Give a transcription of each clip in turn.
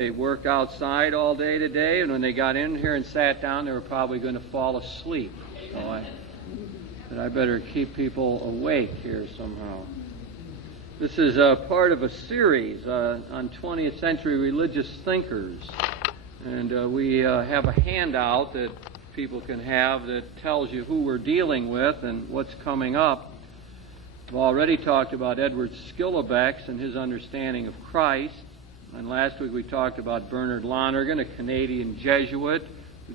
They worked outside all day today, and when they got in here and sat down, they were probably going to fall asleep. So I better keep people awake here somehow. This is part of a series on 20th century religious thinkers. And we have a handout that people can have that tells you who we're dealing with and what's coming up. We've already talked about Edward Schillebeeckx and his understanding of Christ. And last week we talked about Bernard Lonergan, a Canadian Jesuit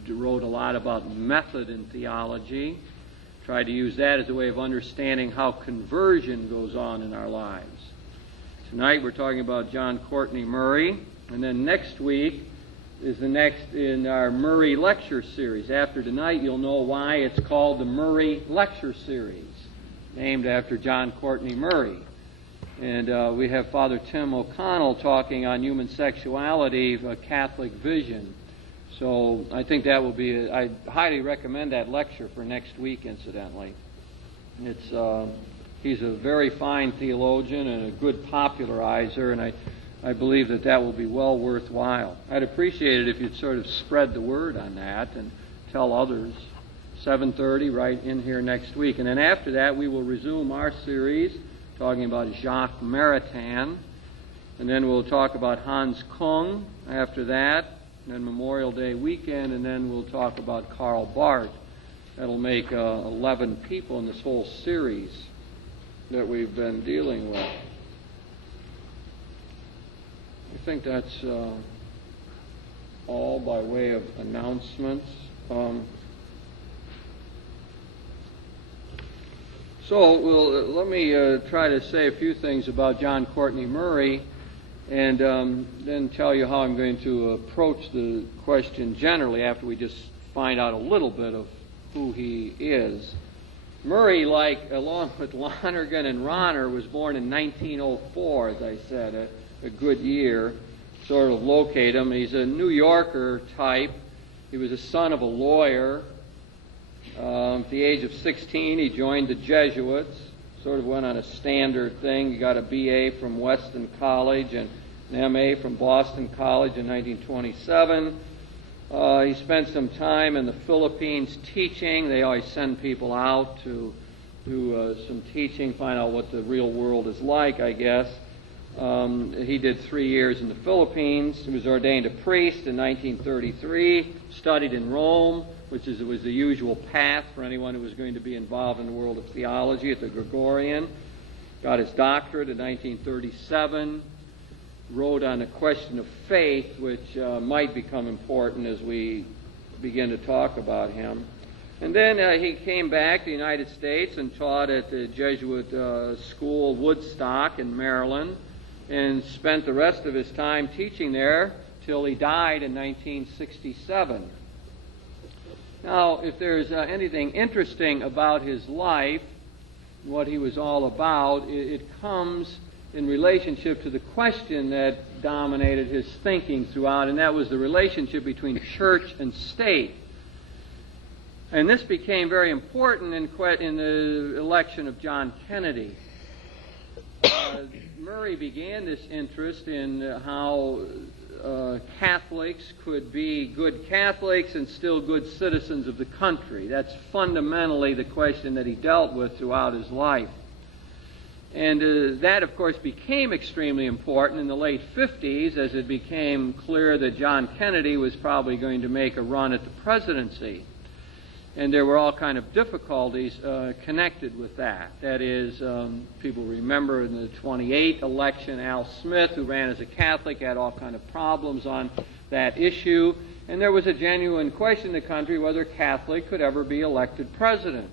who wrote a lot about method in theology. Tried to use that as a way of understanding how conversion goes on in our lives. Tonight we're talking about John Courtney Murray. And then next week is the next in our Murray Lecture Series. After tonight you'll know why it's called the Murray Lecture Series, named after John Courtney Murray. And we have Father Tim O'Connell talking on human sexuality, a Catholic vision. So I think that will be, I highly recommend that lecture for next week, incidentally. He's a very fine theologian and a good popularizer, and I believe that will be well worthwhile. I'd appreciate it if you'd sort of spread the word on that and tell others. 7:30 right in here next week. And then after that we will resume our series talking about Jacques Maritain, and then we'll talk about Hans Kung after that, and then Memorial Day weekend, and then we'll talk about Karl Barth. That'll make 11 people in this whole series that we've been dealing with. I think that's all by way of announcements. So let me try to say a few things about John Courtney Murray, and then tell you how I'm going to approach the question generally after we just find out a little bit of who he is. Murray, along with Lonergan and Ronner, was born in 1904, as I said, a good year, sort of locate him. He's a New Yorker type. He was a son of a lawyer. At the age of 16, he joined the Jesuits, sort of went on a standard thing. He got a B.A. from Weston College and an M.A. from Boston College in 1927. He spent some time in the Philippines teaching. They always send people out to do some teaching, find out what the real world is like, I guess. He did 3 years in the Philippines. He was ordained a priest in 1933, studied in Rome, which was the usual path for anyone who was going to be involved in the world of theology at the Gregorian. Got his doctorate in 1937, wrote on the question of faith, which might become important as we begin to talk about him. And then he came back to the United States and taught at the Jesuit school Woodstock in Maryland, and spent the rest of his time teaching there till he died in 1967. Now, if there's anything interesting about his life, what he was all about, it comes in relationship to the question that dominated his thinking throughout, and that was the relationship between church and state. And this became very important in the election of John Kennedy. Murray began this interest in how Catholics could be good Catholics and still good citizens of the country. That's fundamentally the question that he dealt with throughout his life. And that, of course, became extremely important in the late 50s as it became clear that John Kennedy was probably going to make a run at the presidency. And there were all kind of difficulties connected with that. That is, people remember in the 28 election, Al Smith, who ran as a Catholic, had all kind of problems on that issue. And there was a genuine question in the country whether a Catholic could ever be elected president.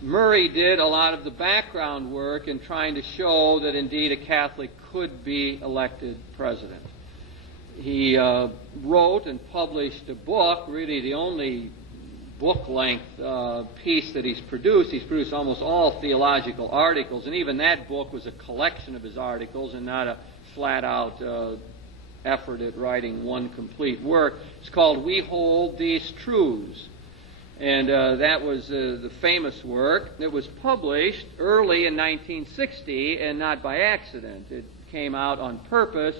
Murray did a lot of the background work in trying to show that indeed a Catholic could be elected president. He wrote and published a book, really the only book-length piece that he's produced. He's produced almost all theological articles, and even that book was a collection of his articles and not a flat-out effort at writing one complete work. It's called We Hold These Truths, and that was the famous work. It was published early in 1960, and not by accident. It came out on purpose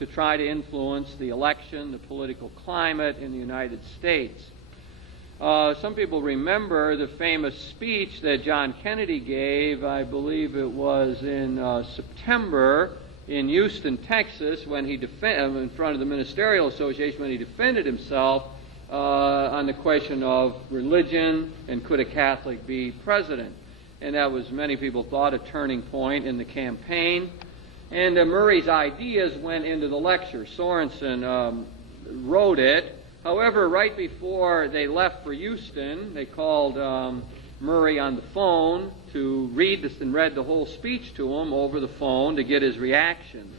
to try to influence the election, the political climate in the United States. Some people remember the famous speech that John Kennedy gave, I believe it was in September, in Houston, Texas, when he in front of the Ministerial Association, when he defended himself on the question of religion and could a Catholic be president. And that was, many people thought, a turning point in the campaign. And Murray's ideas went into the lecture. Sorensen wrote it. However, right before they left for Houston, they called Murray on the phone to read this, and read the whole speech to him over the phone to get his reactions.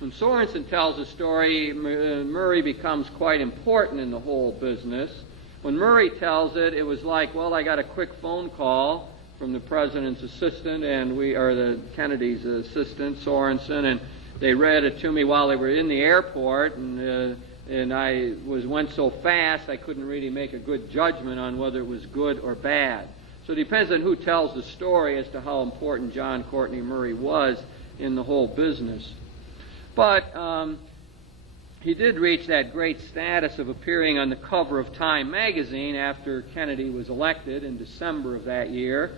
When Sorensen tells the story, Murray becomes quite important in the whole business. When Murray tells it, it was like, well, I got a quick phone call from the president's assistant, or the Kennedy's assistant, Sorensen, and they read it to me while they were in the airport, and I went so fast I couldn't really make a good judgment on whether it was good or bad. So it depends on who tells the story as to how important John Courtney Murray was in the whole business. But he did reach that great status of appearing on the cover of Time magazine after Kennedy was elected in December of that year.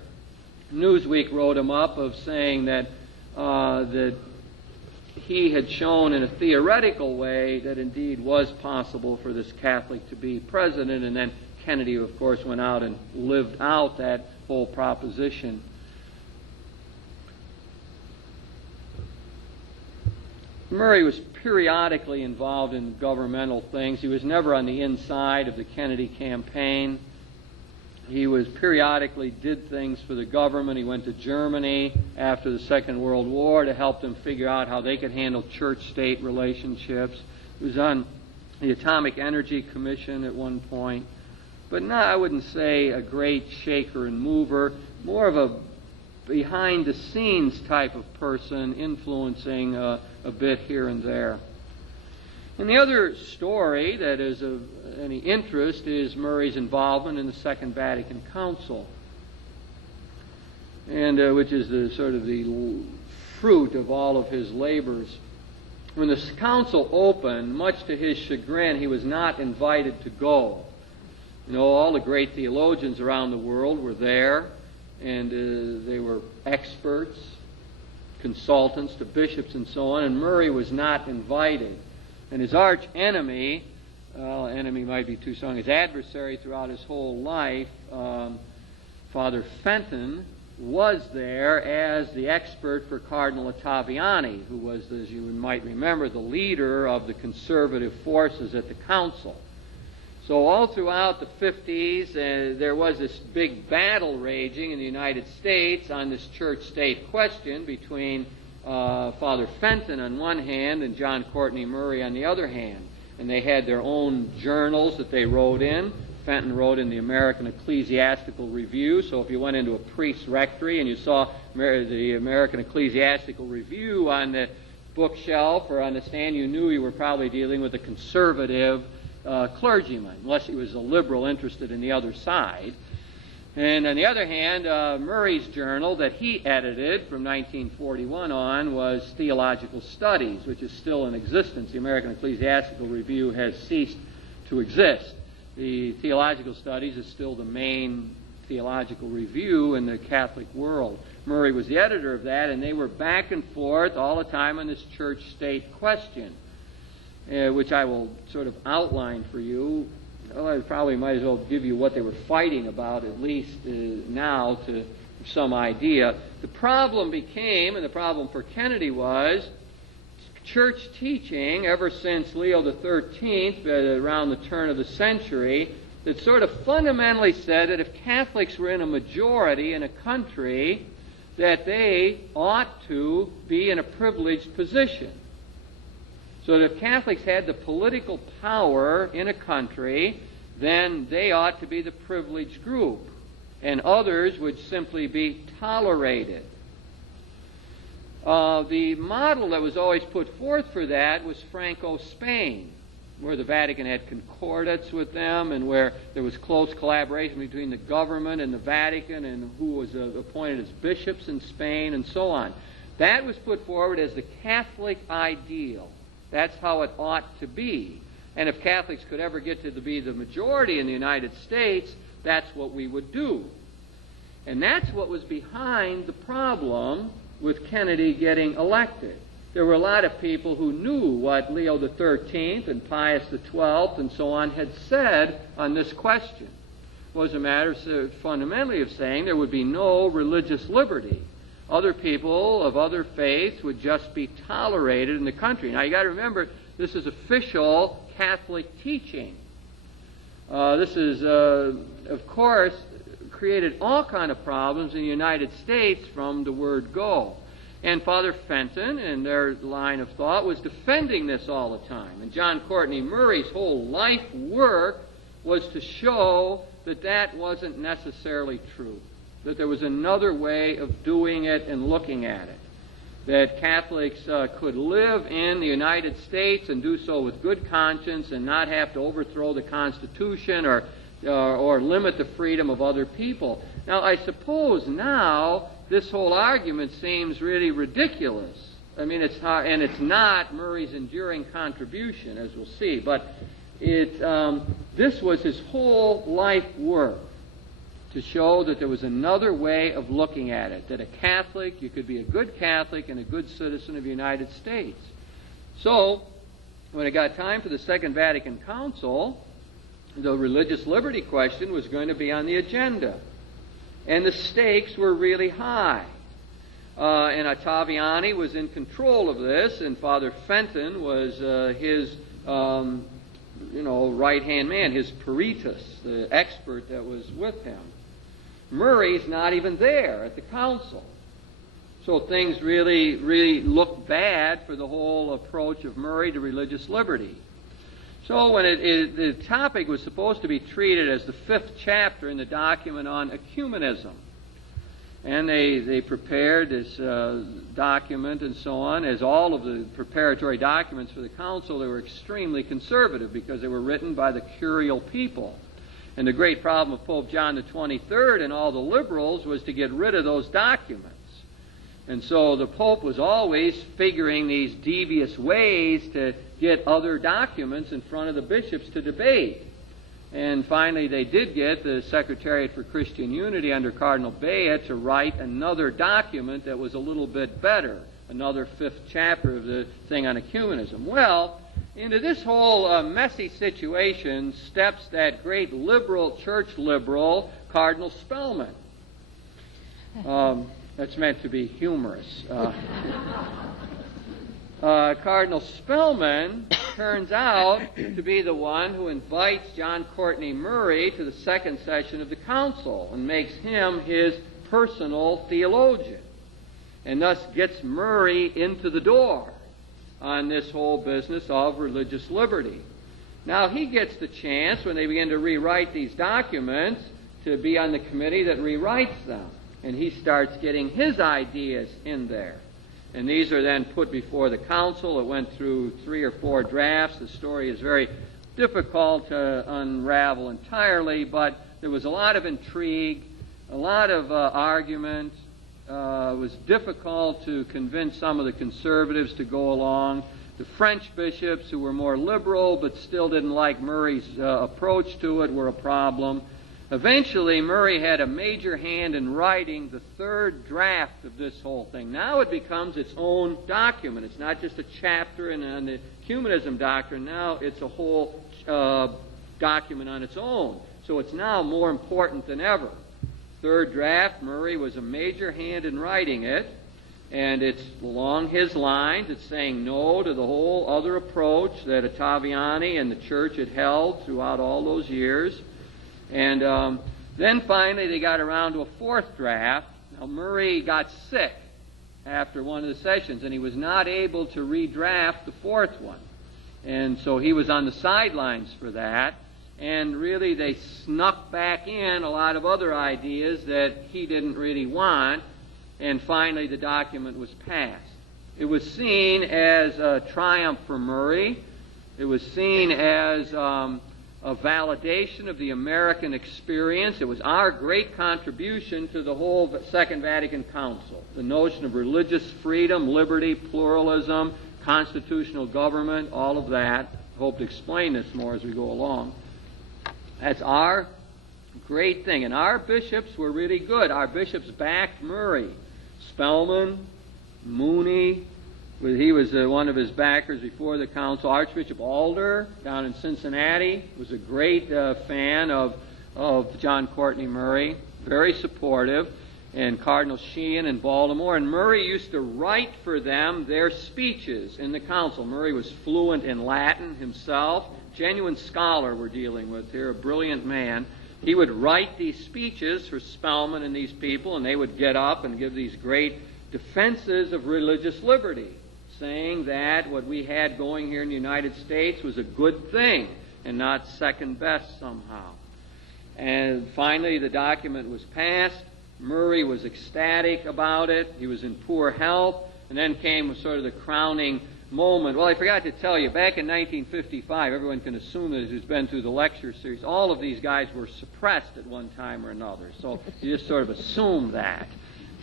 Newsweek wrote him up of saying that that he had shown in a theoretical way that indeed was possible for this Catholic to be president, and then Kennedy, of course, went out and lived out that whole proposition. Murray was periodically involved in governmental things. He was never on the inside of the Kennedy campaign. He periodically did things for the government. He went to Germany after the Second World War to help them figure out how they could handle church-state relationships. He was on the Atomic Energy Commission at one point. But not, I wouldn't say a great shaker and mover, more of a behind-the-scenes type of person, influencing a bit here and there. And the other story that is of any interest is Murray's involvement in the Second Vatican Council, and which is the sort of the fruit of all of his labors. When the council opened, much to his chagrin, he was not invited to go. You know, all the great theologians around the world were there, and they were experts, consultants to bishops and so on, and Murray was not invited. And his arch enemy, enemy might be too strong, his adversary throughout his whole life, Father Fenton, was there as the expert for Cardinal Ottaviani, who was, as you might remember, the leader of the conservative forces at the council. So all throughout the 50s, there was this big battle raging in the United States on this church-state question between Father Fenton on one hand and John Courtney Murray on the other hand. And they had their own journals that they wrote in. Fenton wrote in the American Ecclesiastical Review, so if you went into a priest's rectory and you saw the American Ecclesiastical Review on the bookshelf or on the stand, you knew you were probably dealing with a conservative clergyman, unless he was a liberal interested in the other side. And on the other hand, Murray's journal that he edited from 1941 on was Theological Studies, which is still in existence. The American Ecclesiastical Review has ceased to exist. The Theological Studies is still the main theological review in the Catholic world. Murray was the editor of that, and they were back and forth all the time on this church-state question, which I will sort of outline for you. Well, I probably might as well give you what they were fighting about, at least now, to have some idea. The problem became, and the problem for Kennedy was, church teaching ever since Leo XIII, around the turn of the century, that sort of fundamentally said that if Catholics were in a majority in a country, that they ought to be in a privileged position. So that if Catholics had the political power in a country, then they ought to be the privileged group, and others would simply be tolerated. The model that was always put forth for that was Franco-Spain, where the Vatican had concordats with them and where there was close collaboration between the government and the Vatican and who was appointed as bishops in Spain and so on. That was put forward as the Catholic ideal. That's how it ought to be. And if Catholics could ever get to be the majority in the United States, that's what we would do. And that's what was behind the problem with Kennedy getting elected. There were a lot of people who knew what Leo XIII and Pius XII and so on had said on this question. It was a matter fundamentally of saying there would be no religious liberty. Other people of other faiths would just be tolerated in the country. Now, you got to remember, this is official Catholic teaching. This is, of course, created all kind of problems in the United States from the word go. And Father Fenton, in their line of thought, was defending this all the time. And John Courtney Murray's whole life work was to show that that wasn't necessarily true, that there was another way of doing it and looking at it, that Catholics could live in the United States and do so with good conscience and not have to overthrow the Constitution or limit the freedom of other people. Now, I suppose now this whole argument seems really ridiculous. I mean, it's hard, and it's not Murray's enduring contribution, as we'll see, but this was his whole life work, to show that there was another way of looking at it, that a Catholic, you could be a good Catholic and a good citizen of the United States. So, when it got time for the Second Vatican Council, the religious liberty question was going to be on the agenda. And the stakes were really high. And Ottaviani was in control of this, and Father Fenton was his right-hand man, his peritus, the expert that was with him. Murray's not even there at the council. So things really, really look bad for the whole approach of Murray to religious liberty. So when the topic was supposed to be treated as the 5th chapter in the document on ecumenism, and they prepared this document and so on. As all of the preparatory documents for the council, they were extremely conservative because they were written by the curial people. And the great problem of Pope John the 23rd and all the liberals was to get rid of those documents. And so the Pope was always figuring these devious ways to get other documents in front of the bishops to debate. And finally they did get the Secretariat for Christian Unity under Cardinal Bea to write another document that was a little bit better, another 5th chapter of the thing on ecumenism. Well, into this whole messy situation steps that great liberal, church liberal, Cardinal Spellman. That's meant to be humorous. Cardinal Spellman turns out to be the one who invites John Courtney Murray to the second session of the council and makes him his personal theologian, and thus gets Murray into the door on this whole business of religious liberty. Now he gets the chance, when they begin to rewrite these documents, to be on the committee that rewrites them, and he starts getting his ideas in there. And these are then put before the council. It went through 3 or 4 drafts. The story is very difficult to unravel entirely, but there was a lot of intrigue, a lot of argument. It was difficult to convince some of the conservatives to go along. The French bishops, who were more liberal but still didn't like Murray's approach to it, were a problem. Eventually, Murray had a major hand in writing the 3rd draft of this whole thing. Now it becomes its own document. It's not just a chapter in the ecumenism doctrine. Now it's a whole document on its own. So it's now more important than ever. 3rd draft, Murray was a major hand in writing it, and it's along his lines. It's saying no to the whole other approach that Ottaviani and the Church had held throughout all those years. And then finally they got around to a 4th draft. Now Murray got sick after one of the sessions, and he was not able to redraft the 4th one. And so he was on the sidelines for that. And really they snuck back in a lot of other ideas that he didn't really want. And finally the document was passed. It was seen as a triumph for Murray. It was seen as a validation of the American experience. It was our great contribution to the whole Second Vatican Council. The notion of religious freedom, liberty, pluralism, constitutional government, all of that. Hope to explain this more as we go along. That's our great thing. And our bishops were really good. Our bishops backed Murray. Spellman, Mooney, he was one of his backers before the council. Archbishop Alder down in Cincinnati was a great fan of John Courtney Murray, very supportive. And Cardinal Sheehan in Baltimore. And Murray used to write for them their speeches in the council. Murray was fluent in Latin himself. Genuine scholar we're dealing with here, a brilliant man. He would write these speeches for Spellman and these people, and they would get up and give these great defenses of religious liberty, saying that what we had going here in the United States was a good thing and not second best somehow. And finally the document was passed. Murray was ecstatic about it. He was in poor health. And then came sort of the crowning moment. Well, I forgot to tell you, back in 1955, everyone can assume that who's been through the lecture series, all of these guys were suppressed at one time or another. So you just sort of assume that.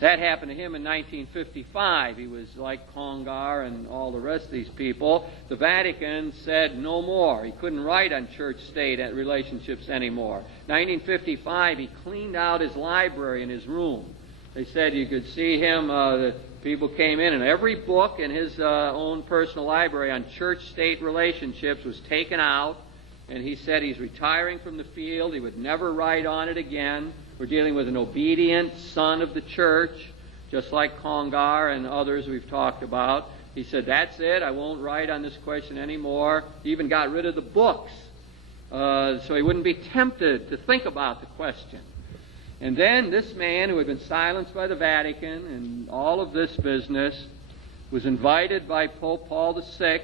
That happened to him in 1955. He was like Congar and all the rest of these people. The Vatican said no more. He couldn't write on church-state relationships anymore. 1955, he cleaned out his library in his room. They said you could see him, the people came in, and every book in his own personal library on church-state relationships was taken out, and he said he's retiring from the field. He would never write on it again. We're dealing with an obedient son of the church, just like Congar and others we've talked about. He said, that's it, I won't write on this question anymore. He even got rid of the books, so he wouldn't be tempted to think about the question. And then this man, who had been silenced by the Vatican and all of this business, was invited by Pope Paul VI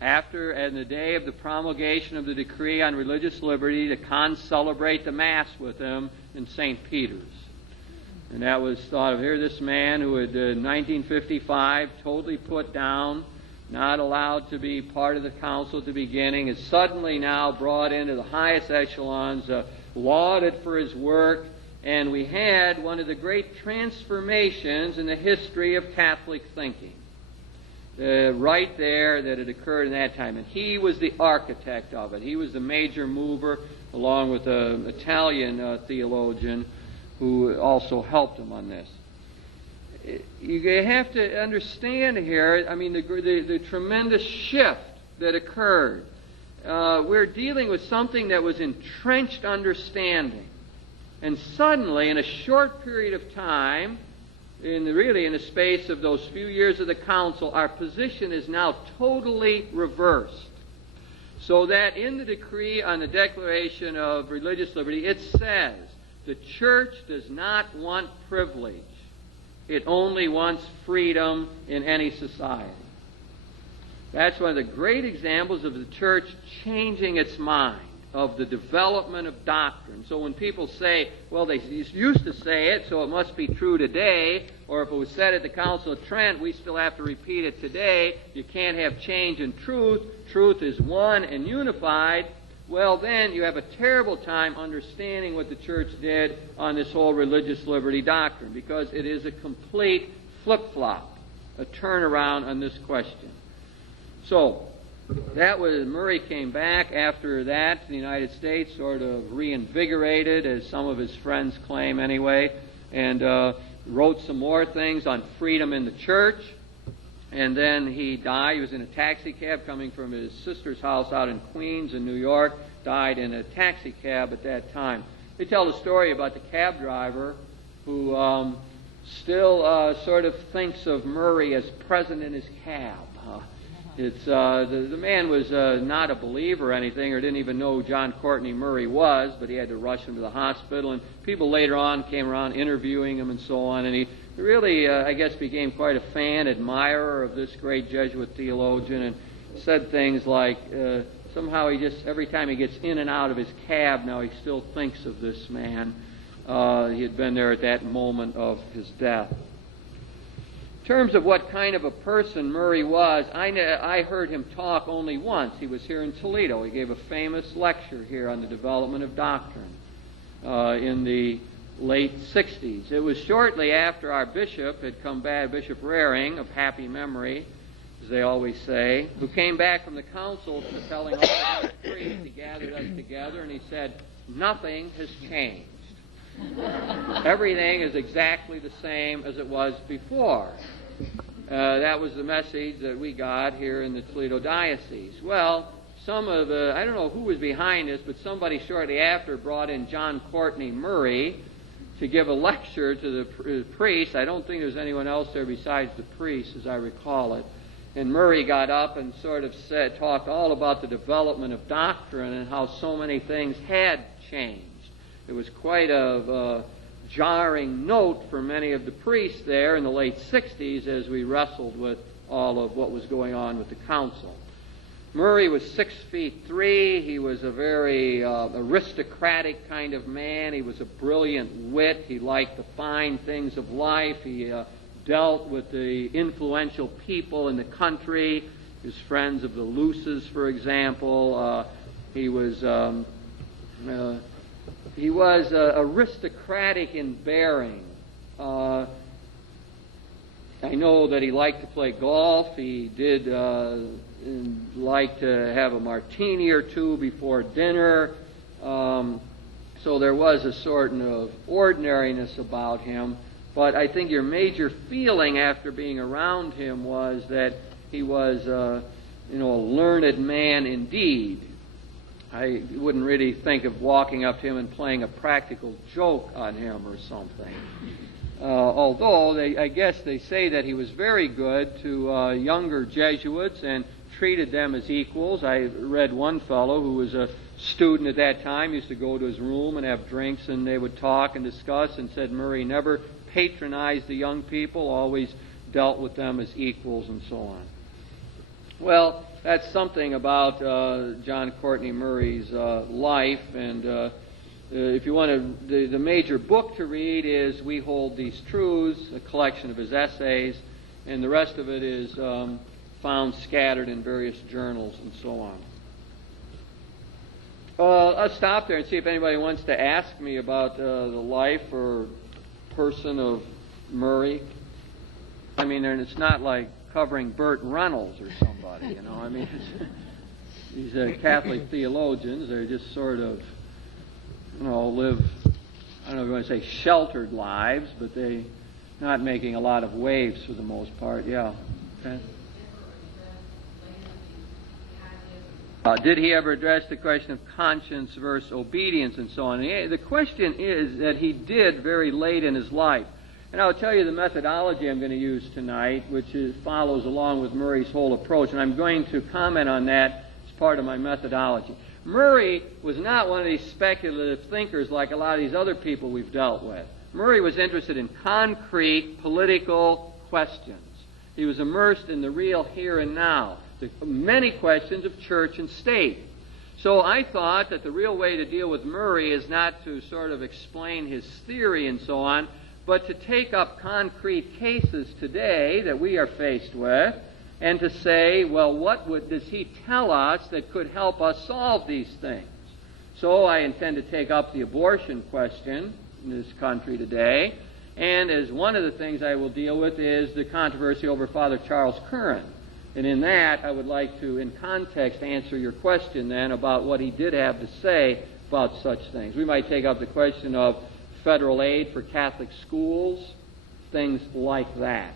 in the day of the promulgation of the decree on religious liberty to concelebrate the Mass with him in St. Peter's. And that was thought of, here this man who had in 1955 totally put down, not allowed to be part of the council at the beginning, is suddenly now brought into the highest echelons, lauded for his work, and we had one of the great transformations in the history of Catholic thinking. Right there that had occurred in that time. And he was the architect of it. He was the major mover, along with an Italian theologian who also helped him on this. You have to understand here, I mean, the tremendous shift that occurred. We're dealing with something that was entrenched understanding. And suddenly, in a short period of time, in the space of those few years of the council, our position is now totally reversed. So that in the decree on the Declaration of Religious Liberty, it says, the church does not want privilege. It only wants freedom in any society. That's one of the great examples of the church changing its mind, of the development of doctrine. So when people say, well, they used to say it, so it must be true today, or if it was said at the Council of Trent, we still have to repeat it today, you can't have change in truth, truth is one and unified, well then you have a terrible time understanding what the church did on this whole religious liberty doctrine, because it is a complete flip-flop, a turnaround on this question. So, that was, Murray came back after that to the United States, sort of reinvigorated, as some of his friends claim anyway, and wrote some more things on freedom in the church. And then he died. He was in a taxi cab coming from his sister's house out in Queens in New York, died in a taxi cab at that time. They tell the story about the cab driver who still sort of thinks of Murray as present in his cab. It's the man was not a believer or anything, or didn't even know who John Courtney Murray was, but he had to rush him to the hospital, and people later on came around interviewing him and so on, and he really, I guess, became quite a fan, admirer of this great Jesuit theologian, and said things like, somehow he just, every time he gets in and out of his cab now, he still thinks of this man. He had been there at that moment of his death. In terms of what kind of a person Murray was, I heard him talk only once. He was here in Toledo. He gave a famous lecture here on the development of doctrine in the late 60s. It was shortly after our bishop had come back, Bishop Raring of happy memory. as they always say, who came back from the council telling all the priests. He gathered us together and he said, "Nothing has changed. Everything is exactly the same as it was before." That was the message that we got here in the Toledo Diocese. Well, some of the, I don't know who was behind this, but somebody shortly after brought in John Courtney Murray to give a lecture to the priests. I don't think there's anyone else there besides the priests, as I recall it. And Murray got up and sort of talked all about the development of doctrine and how so many things had changed. It was quite a jarring note for many of the priests there in the late 60s as we wrestled with all of what was going on with the council. Murray was 6'3". He was a very aristocratic kind of man. He was a brilliant wit. He liked the fine things of life. He dealt with the influential people in the country, his friends of the Luces, for example. He was aristocratic in bearing. I know that he liked to play golf. He did like to have a martini or two before dinner. So there was a sort of ordinariness about him. But I think your major feeling after being around him was that he was, a learned man indeed. I wouldn't really think of walking up to him and playing a practical joke on him or something. Although I guess they say that he was very good to younger Jesuits and treated them as equals. I read one fellow who was a student at that time, used to go to his room and have drinks, and they would talk and discuss, and said Murray never patronized the young people, always dealt with them as equals and so on. Well, that's something about John Courtney Murray's life, and if you want to, the major book to read is We Hold These Truths, a collection of his essays, and the rest of it is found scattered in various journals and so on. I'll stop there and see if anybody wants to ask me about the life or person of Murray. I mean, it's not like covering Burt Reynolds or somebody, I mean, these Catholic theologians, they're just sort of, live, I don't know if you want to say sheltered lives, but they're not making a lot of waves for the most part. Yeah. Okay. Did he ever address the question of conscience versus obedience and so on? And the question is that he did very late in his life. And I'll tell you the methodology I'm going to use tonight, which follows along with Murray's whole approach. And I'm going to comment on that as part of my methodology. Murray was not one of these speculative thinkers like a lot of these other people we've dealt with. Murray was interested in concrete political questions. He was immersed in the real here and now. Many questions of church and state. So I thought that the real way to deal with Murray is not to sort of explain his theory and so on, but to take up concrete cases today that we are faced with and to say, well, what does he tell us that could help us solve these things? So I intend to take up the abortion question in this country today, and as one of the things I will deal with is the controversy over Father Charles Curran. And in that, I would like to, in context, answer your question then about what he did have to say about such things. We might take up the question of federal aid for Catholic schools, things like that.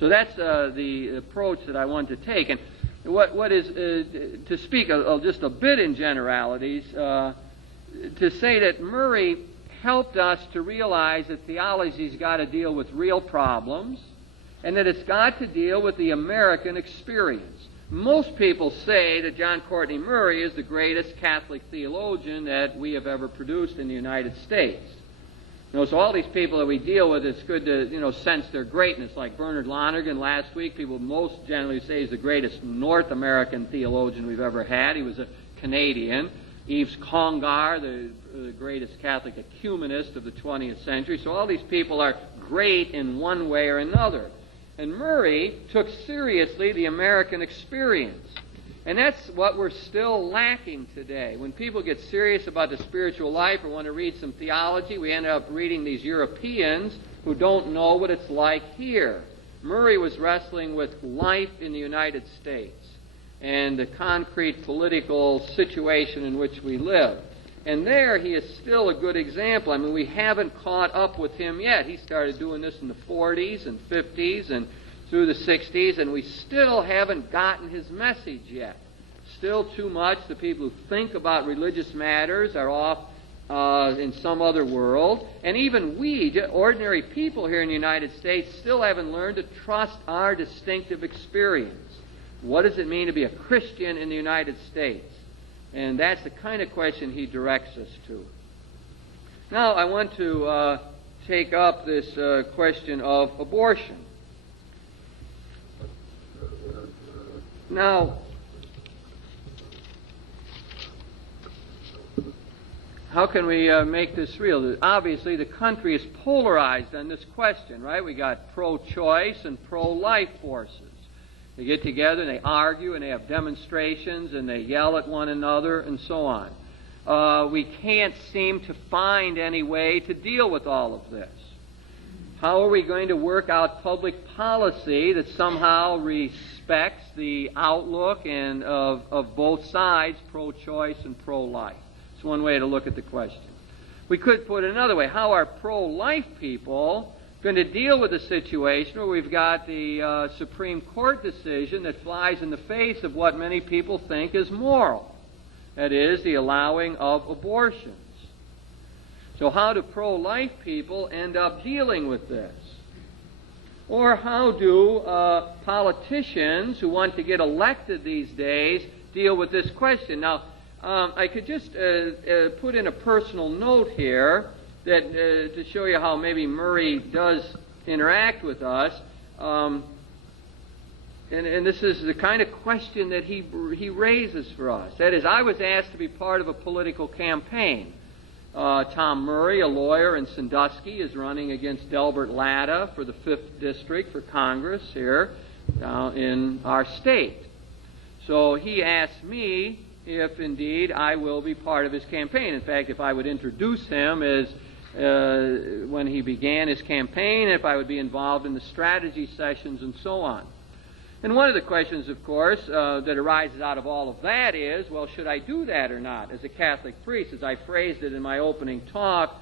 So that's the approach that I want to take. And what is, to speak just a bit in generalities, to say that Murray helped us to realize that theology's got to deal with real problems, and that it's got to deal with the American experience. Most people say that John Courtney Murray is the greatest Catholic theologian that we have ever produced in the United States. So all these people that we deal with, it's good to, sense their greatness. Like Bernard Lonergan last week, people most generally say he's the greatest North American theologian we've ever had. He was a Canadian. Yves Congar, the greatest Catholic ecumenist of the 20th century. So all these people are great in one way or another. And Murray took seriously the American experience. And that's what we're still lacking today. When people get serious about the spiritual life or want to read some theology, we end up reading these Europeans who don't know what it's like here. Murray was wrestling with life in the United States and the concrete political situation in which we live. And there he is still a good example. I mean, we haven't caught up with him yet. He started doing this in the 40s and 50s and through the 60s, and we still haven't gotten his message yet. Still too much. The people who think about religious matters are off in some other world. And even we, ordinary people here in the United States, still haven't learned to trust our distinctive experience. What does it mean to be a Christian in the United States? And that's the kind of question he directs us to. Now I want to take up this question of abortion. Now, how can we make this real? Obviously, the country is polarized on this question, right? We got pro-choice and pro-life forces. They get together and they argue and they have demonstrations and they yell at one another and so on. We can't seem to find any way to deal with all of this. How are we going to work out public policy that somehow respects the outlook and of both sides, pro-choice and pro-life? It's one way to look at the question. We could put it another way. How are pro-life people going to deal with a situation where we've got the Supreme Court decision that flies in the face of what many people think is moral? That is, the allowing of abortions. So how do pro-life people end up dealing with this? Or how do politicians who want to get elected these days deal with this question? Now, I could just put in a personal note here that to show you how maybe Murray does interact with us. And this is the kind of question that he raises for us. That is, I was asked to be part of a political campaign. Tom Murray, a lawyer in Sandusky, is running against Delbert Latta for the 5th District for Congress here in our state. So he asked me if indeed I will be part of his campaign. In fact, if I would introduce him as when he began his campaign, if I would be involved in the strategy sessions and so on. And one of the questions, of course, that arises out of all of that is, well, should I do that or not as a Catholic priest? As I phrased it in my opening talk,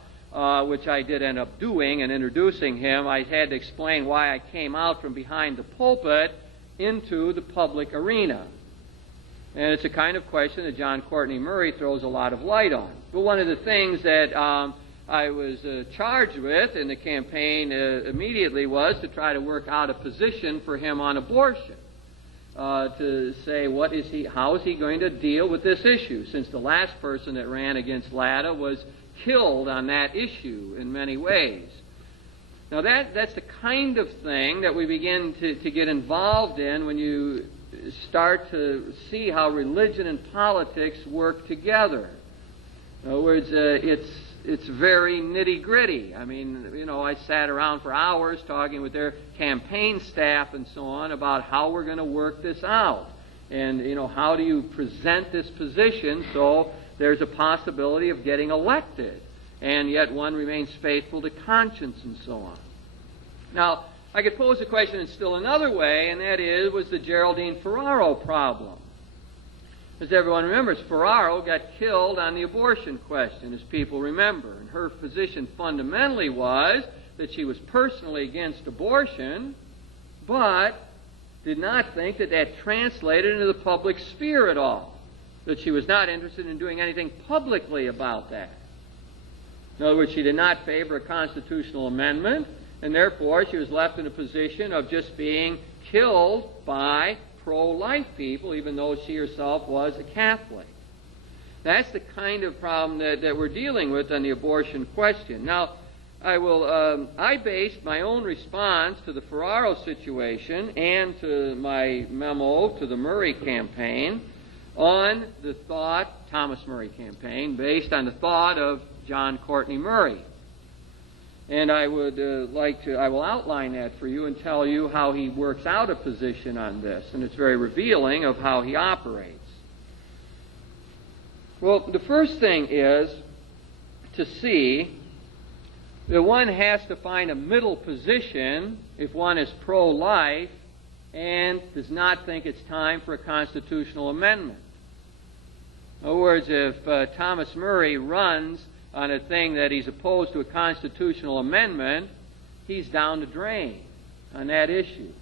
which I did end up doing and introducing him, I had to explain why I came out from behind the pulpit into the public arena. And it's a kind of question that John Courtney Murray throws a lot of light on. But one of the things that I was charged with in the campaign immediately was to try to work out a position for him on abortion, to say how is he going to deal with this issue, since the last person that ran against Latta was killed on that issue in many ways. Now that's the kind of thing that we begin to get involved in when you start to see how religion and politics work together. In other words, it's very nitty-gritty. I mean, I sat around for hours talking with their campaign staff and so on about how we're going to work this out. And, how do you present this position so there's a possibility of getting elected, and yet one remains faithful to conscience and so on. Now, I could pose the question in still another way, and that is, was the Geraldine Ferraro problem. As everyone remembers, Ferraro got killed on the abortion question, as people remember. And her position fundamentally was that she was personally against abortion, but did not think that that translated into the public sphere at all, that she was not interested in doing anything publicly about that. In other words, she did not favor a constitutional amendment, and therefore she was left in a position of just being killed by pro-life people, even though she herself was a Catholic. That's the kind of problem that we're dealing with on the abortion question. Now, I based my own response to the Ferraro situation and to my memo to the Murray campaign on the thought, Thomas Murray campaign, based on the thought of John Courtney Murray. And I would I will outline that for you and tell you how he works out a position on this. And it's very revealing of how he operates. Well, the first thing is to see that one has to find a middle position if one is pro-life and does not think it's time for a constitutional amendment. In other words, if Thomas Murray runs on a thing that he's opposed to a constitutional amendment, he's down the drain on that issue.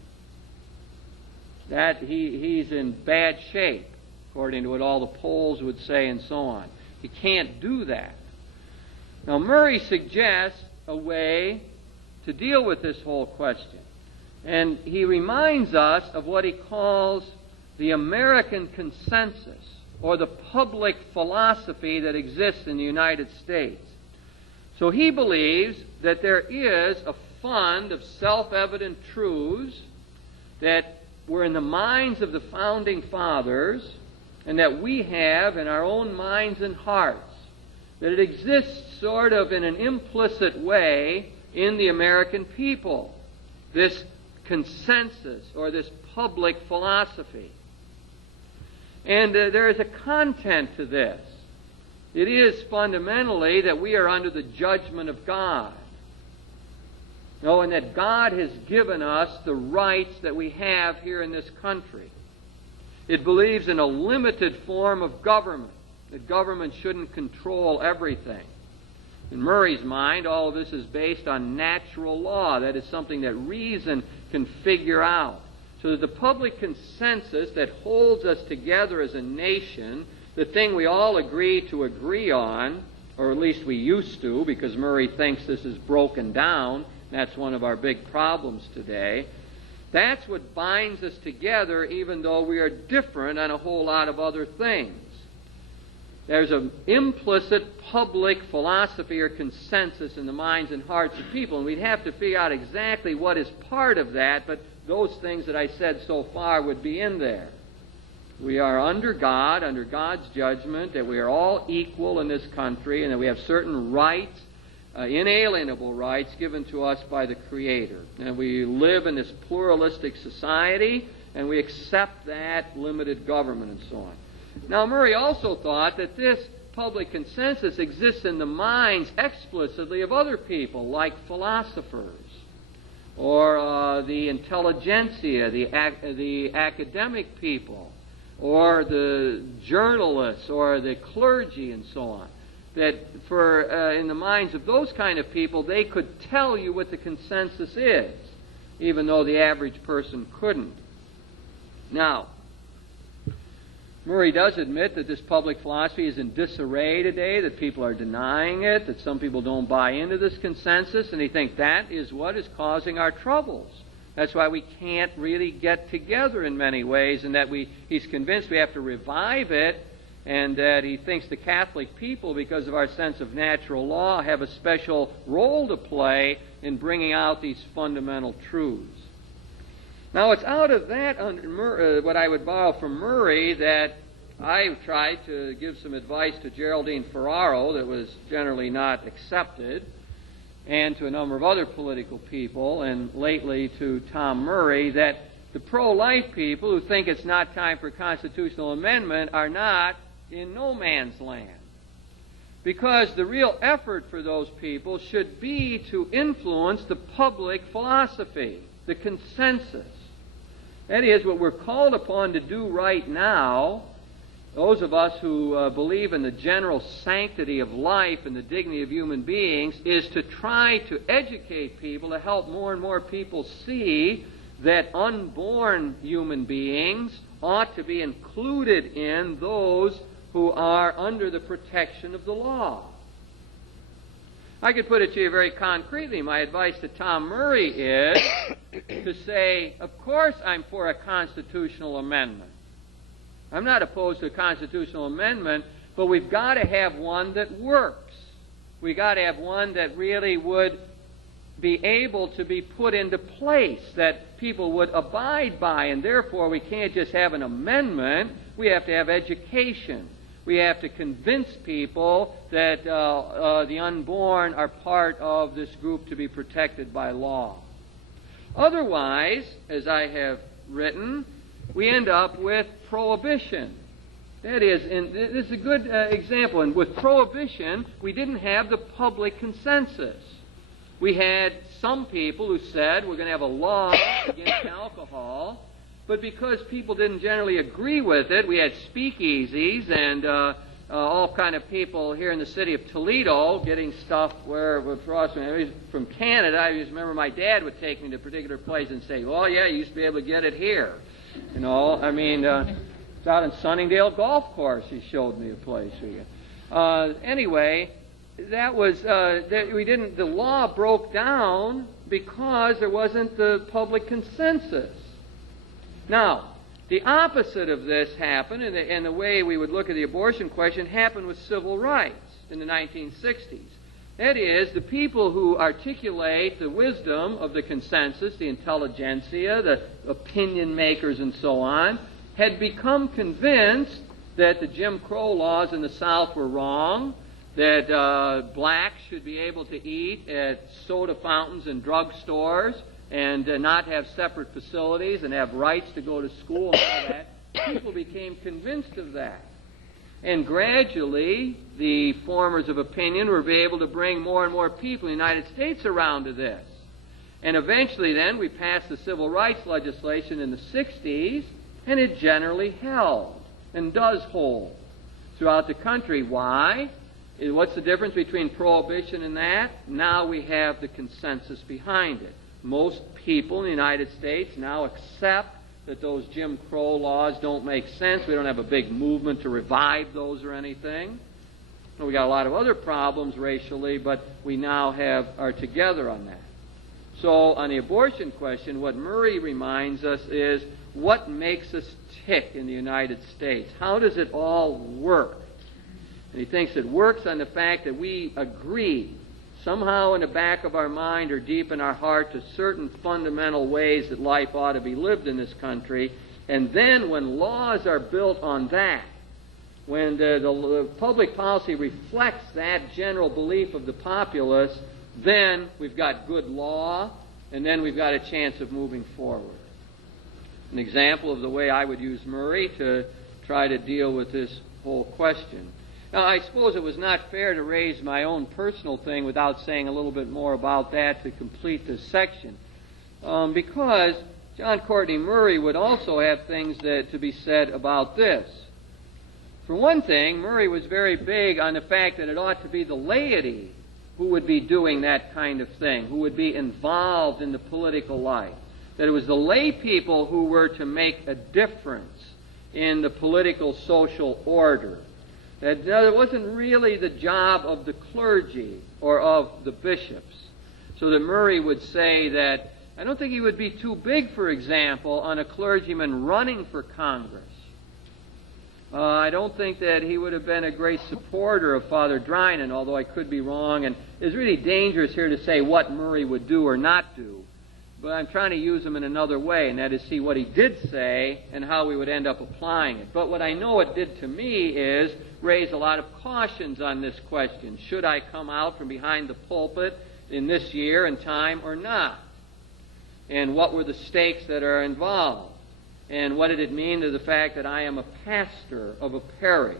That he's in bad shape, according to what all the polls would say and so on. He can't do that. Now, Murray suggests a way to deal with this whole question. And he reminds us of what he calls the American consensus, or the public philosophy that exists in the United States. So he believes that there is a fund of self-evident truths that were in the minds of the founding fathers and that we have in our own minds and hearts, that it exists sort of in an implicit way in the American people, this consensus or this public philosophy. And there is a content to this. It is fundamentally that we are under the judgment of God. And that God has given us the rights that we have here in this country. It believes in a limited form of government, that government shouldn't control everything. In Murray's mind, all of this is based on natural law. That is something that reason can figure out. So that the public consensus that holds us together as a nation, the thing we all agree on, or at least we used to, because Murray thinks this is broken down. That's one of our big problems today. That's what binds us together, even though we are different on a whole lot of other things. There's an implicit public philosophy or consensus in the minds and hearts of people, and we'd have to figure out exactly what is part of that, but those things that I said so far would be in there. We are under God, under God's judgment, that we are all equal in this country, and that we have certain rights, inalienable rights given to us by the Creator. And we live in this pluralistic society, and we accept that limited government and so on. Now, Murray also thought that this public consensus exists in the minds explicitly of other people, like philosophers, or the intelligentsia, the academic people, or the journalists, or the clergy, and so on. That in the minds of those kind of people, they could tell you what the consensus is, even though the average person couldn't. Now, Murray does admit that this public philosophy is in disarray today, that people are denying it, that some people don't buy into this consensus, and he thinks that is what is causing our troubles. That's why we can't really get together in many ways, and that he's convinced we have to revive it, and that he thinks the Catholic people, because of our sense of natural law, have a special role to play in bringing out these fundamental truths. Now, it's out of that, what I would borrow from Murray, that I tried to give some advice to Geraldine Ferraro that was generally not accepted, and to a number of other political people, and lately to Tom Murray, that the pro-life people who think it's not time for a constitutional amendment are not in no man's land. Because the real effort for those people should be to influence the public philosophy, the consensus. That is, what we're called upon to do right now, those of us who believe in the general sanctity of life and the dignity of human beings, is to try to educate people, to help more and more people see that unborn human beings ought to be included in those who are under the protection of the law. I could put it to you very concretely. My advice to Tom Murray is to say, of course I'm for a constitutional amendment. I'm not opposed to a constitutional amendment, but we've got to have one that works. We've got to have one that really would be able to be put into place, that people would abide by, and therefore we can't just have an amendment. We have to have education. We have to convince people that the unborn are part of this group to be protected by law. Otherwise, as I have written, we end up with prohibition. That is, and this is a good example. And with prohibition, we didn't have the public consensus. We had some people who said we're going to have a law against alcohol, but because people didn't generally agree with it, we had speakeasies and all kind of people here in the city of Toledo getting stuff where for us, from Canada. I just remember my dad would take me to a particular place and say, "Well, yeah, you used to be able to get it here." You know, I mean, it's out in Sunningdale Golf Course. He showed me a place. Anyway, that was the law broke down because there wasn't the public consensus. Now, the opposite of this happened, and the way we would look at the abortion question happened with civil rights in the 1960s. That is, the people who articulate the wisdom of the consensus, the intelligentsia, the opinion makers, and so on, had become convinced that the Jim Crow laws in the South were wrong, that blacks should be able to eat at soda fountains and drug stores, and not have separate facilities and have rights to go to school and all that. People became convinced of that. And gradually, the formers of opinion were able to bring more and more people in the United States around to this. And eventually then, we passed the civil rights legislation in the 60s, and it generally held and does hold throughout the country. Why? What's the difference between prohibition and that? Now we have the consensus behind it. Most people in the United States now accept that those Jim Crow laws don't make sense. We don't have a big movement to revive those or anything. We got a lot of other problems racially, but we now are together on that. So on the abortion question, what Murray reminds us is what makes us tick in the United States. How does it all work? And he thinks it works on the fact that we agree somehow in the back of our mind or deep in our heart to certain fundamental ways that life ought to be lived in this country. And then when laws are built on that, when the public policy reflects that general belief of the populace, then we've got good law, and then we've got a chance of moving forward. An example of the way I would use Murray to try to deal with this whole question. Now, I suppose it was not fair to raise my own personal thing without saying a little bit more about that to complete this section, because John Courtney Murray would also have things to be said about this. For one thing, Murray was very big on the fact that it ought to be the laity who would be doing that kind of thing, who would be involved in the political life, that it was the lay people who were to make a difference in the political social order. That it wasn't really the job of the clergy or of the bishops. So that Murray would say that, I don't think he would be too big, for example, on a clergyman running for Congress. I don't think that he would have been a great supporter of Father Drinan, although I could be wrong, and it's really dangerous here to say what Murray would do or not do. But I'm trying to use him in another way, and that is see what he did say and how we would end up applying it. But what I know it did to me is raise a lot of cautions on this question. Should I come out from behind the pulpit in this year and time or not? And what were the stakes that are involved? And what did it mean to the fact that I am a pastor of a parish?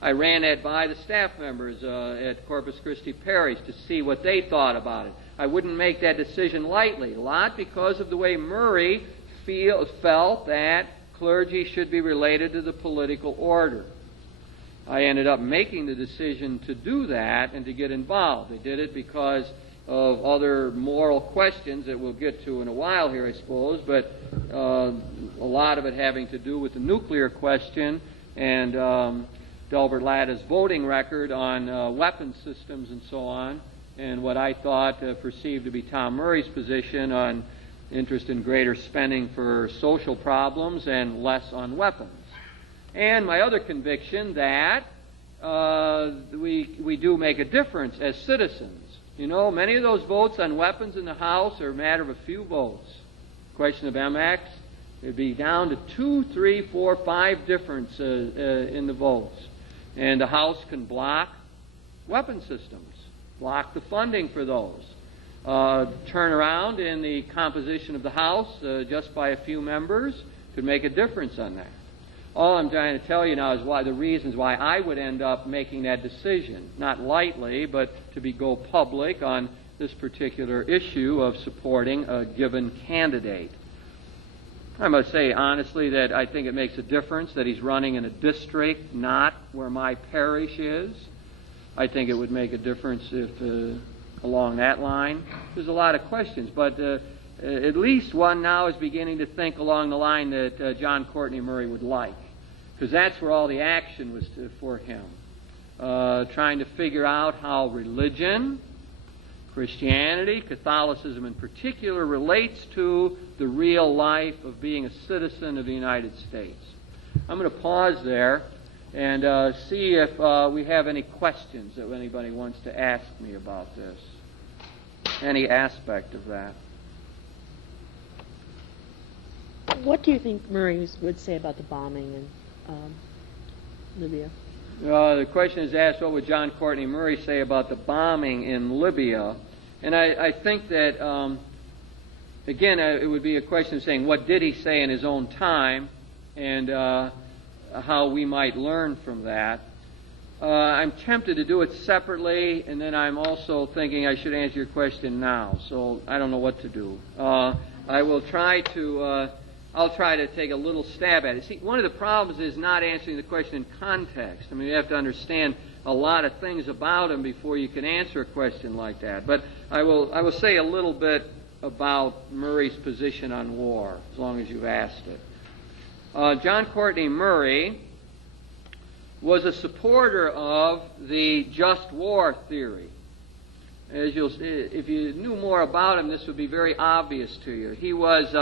I ran that by the staff members at Corpus Christi Parish to see what they thought about it. I wouldn't make that decision lightly, a lot because of the way Murray felt that clergy should be related to the political order. I ended up making the decision to do that and to get involved. I did it because of other moral questions that we'll get to in a while here, I suppose, but a lot of it having to do with the nuclear question and Delbert Latta's voting record on weapon systems and so on, and what I thought perceived to be Tom Murray's position on interest in greater spending for social problems and less on weapons. And my other conviction that we do make a difference as citizens. You know, many of those votes on weapons in the House are a matter of a few votes. Question of MX, it'd be down to 2, 3, 4, 5 difference in the votes. And the House can block weapon systems, block the funding for those, turn around in the composition of the House just by a few members could make a difference on that. All I'm trying to tell you now is why the reasons why I would end up making that decision, not lightly, but to go public on this particular issue of supporting a given candidate. I must say honestly that I think it makes a difference that he's running in a district not where my parish is. I think it would make a difference if along that line. There's a lot of questions, but at least one now is beginning to think along the line that John Courtney Murray would like, because that's where all the action was for him. Trying to figure out how religion, Christianity, Catholicism in particular, relates to the real life of being a citizen of the United States. I'm going to pause there and see if we have any questions that anybody wants to ask me about this, any aspect of that. What do you think Murray would say about the bombing in Libya? The question is asked, what would John Courtney Murray say about the bombing in Libya? And I think that, again, it would be a question saying, what did he say in his own time, and how we might learn from that. I'm tempted to do it separately, and then I'm also thinking I should answer your question now, so I don't know what to do. I will try to... I'll try to take a little stab at it. See, one of the problems is not answering the question in context. I mean, you have to understand a lot of things about him before you can answer a question like that. But I will say a little bit about Murray's position on war, as long as you've asked it. John Courtney Murray was a supporter of the just war theory. If you knew more about him, this would be very obvious to you. He was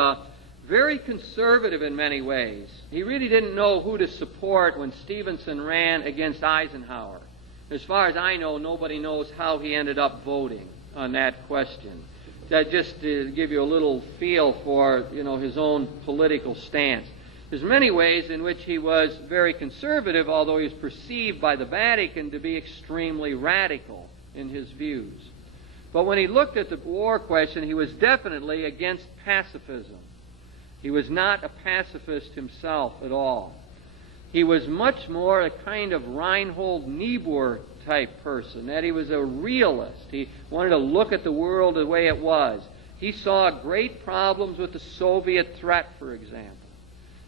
very conservative in many ways. He really didn't know who to support when Stevenson ran against Eisenhower. As far as I know, nobody knows how he ended up voting on that question. That just to give you a little feel for, his own political stance. There's many ways in which he was very conservative, although he was perceived by the Vatican to be extremely radical in his views. But when he looked at the war question, he was definitely against pacifism. He was not a pacifist himself at all. He was much more a kind of Reinhold Niebuhr type person, that he was a realist. He wanted to look at the world the way it was. He saw great problems with the Soviet threat, for example.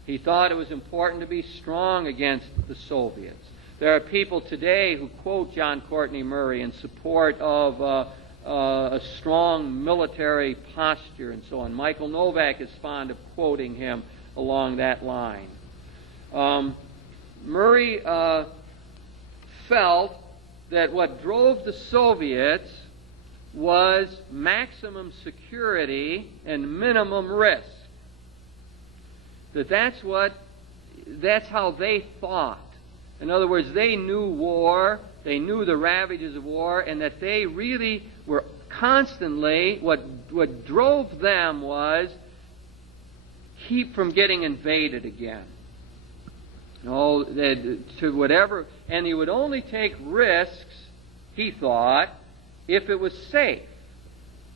He thought it was important to be strong against the Soviets. There are people today who quote John Courtney Murray in support of a strong military posture and so on. Michael Novak is fond of quoting him along that line. Murray felt that what drove the Soviets was maximum security and minimum risk. That's how they thought. In other words, they knew war, they knew the ravages of war, and that they really were constantly, what drove them was keep from getting invaded again. To whatever, and he would only take risks, he thought, if it was safe.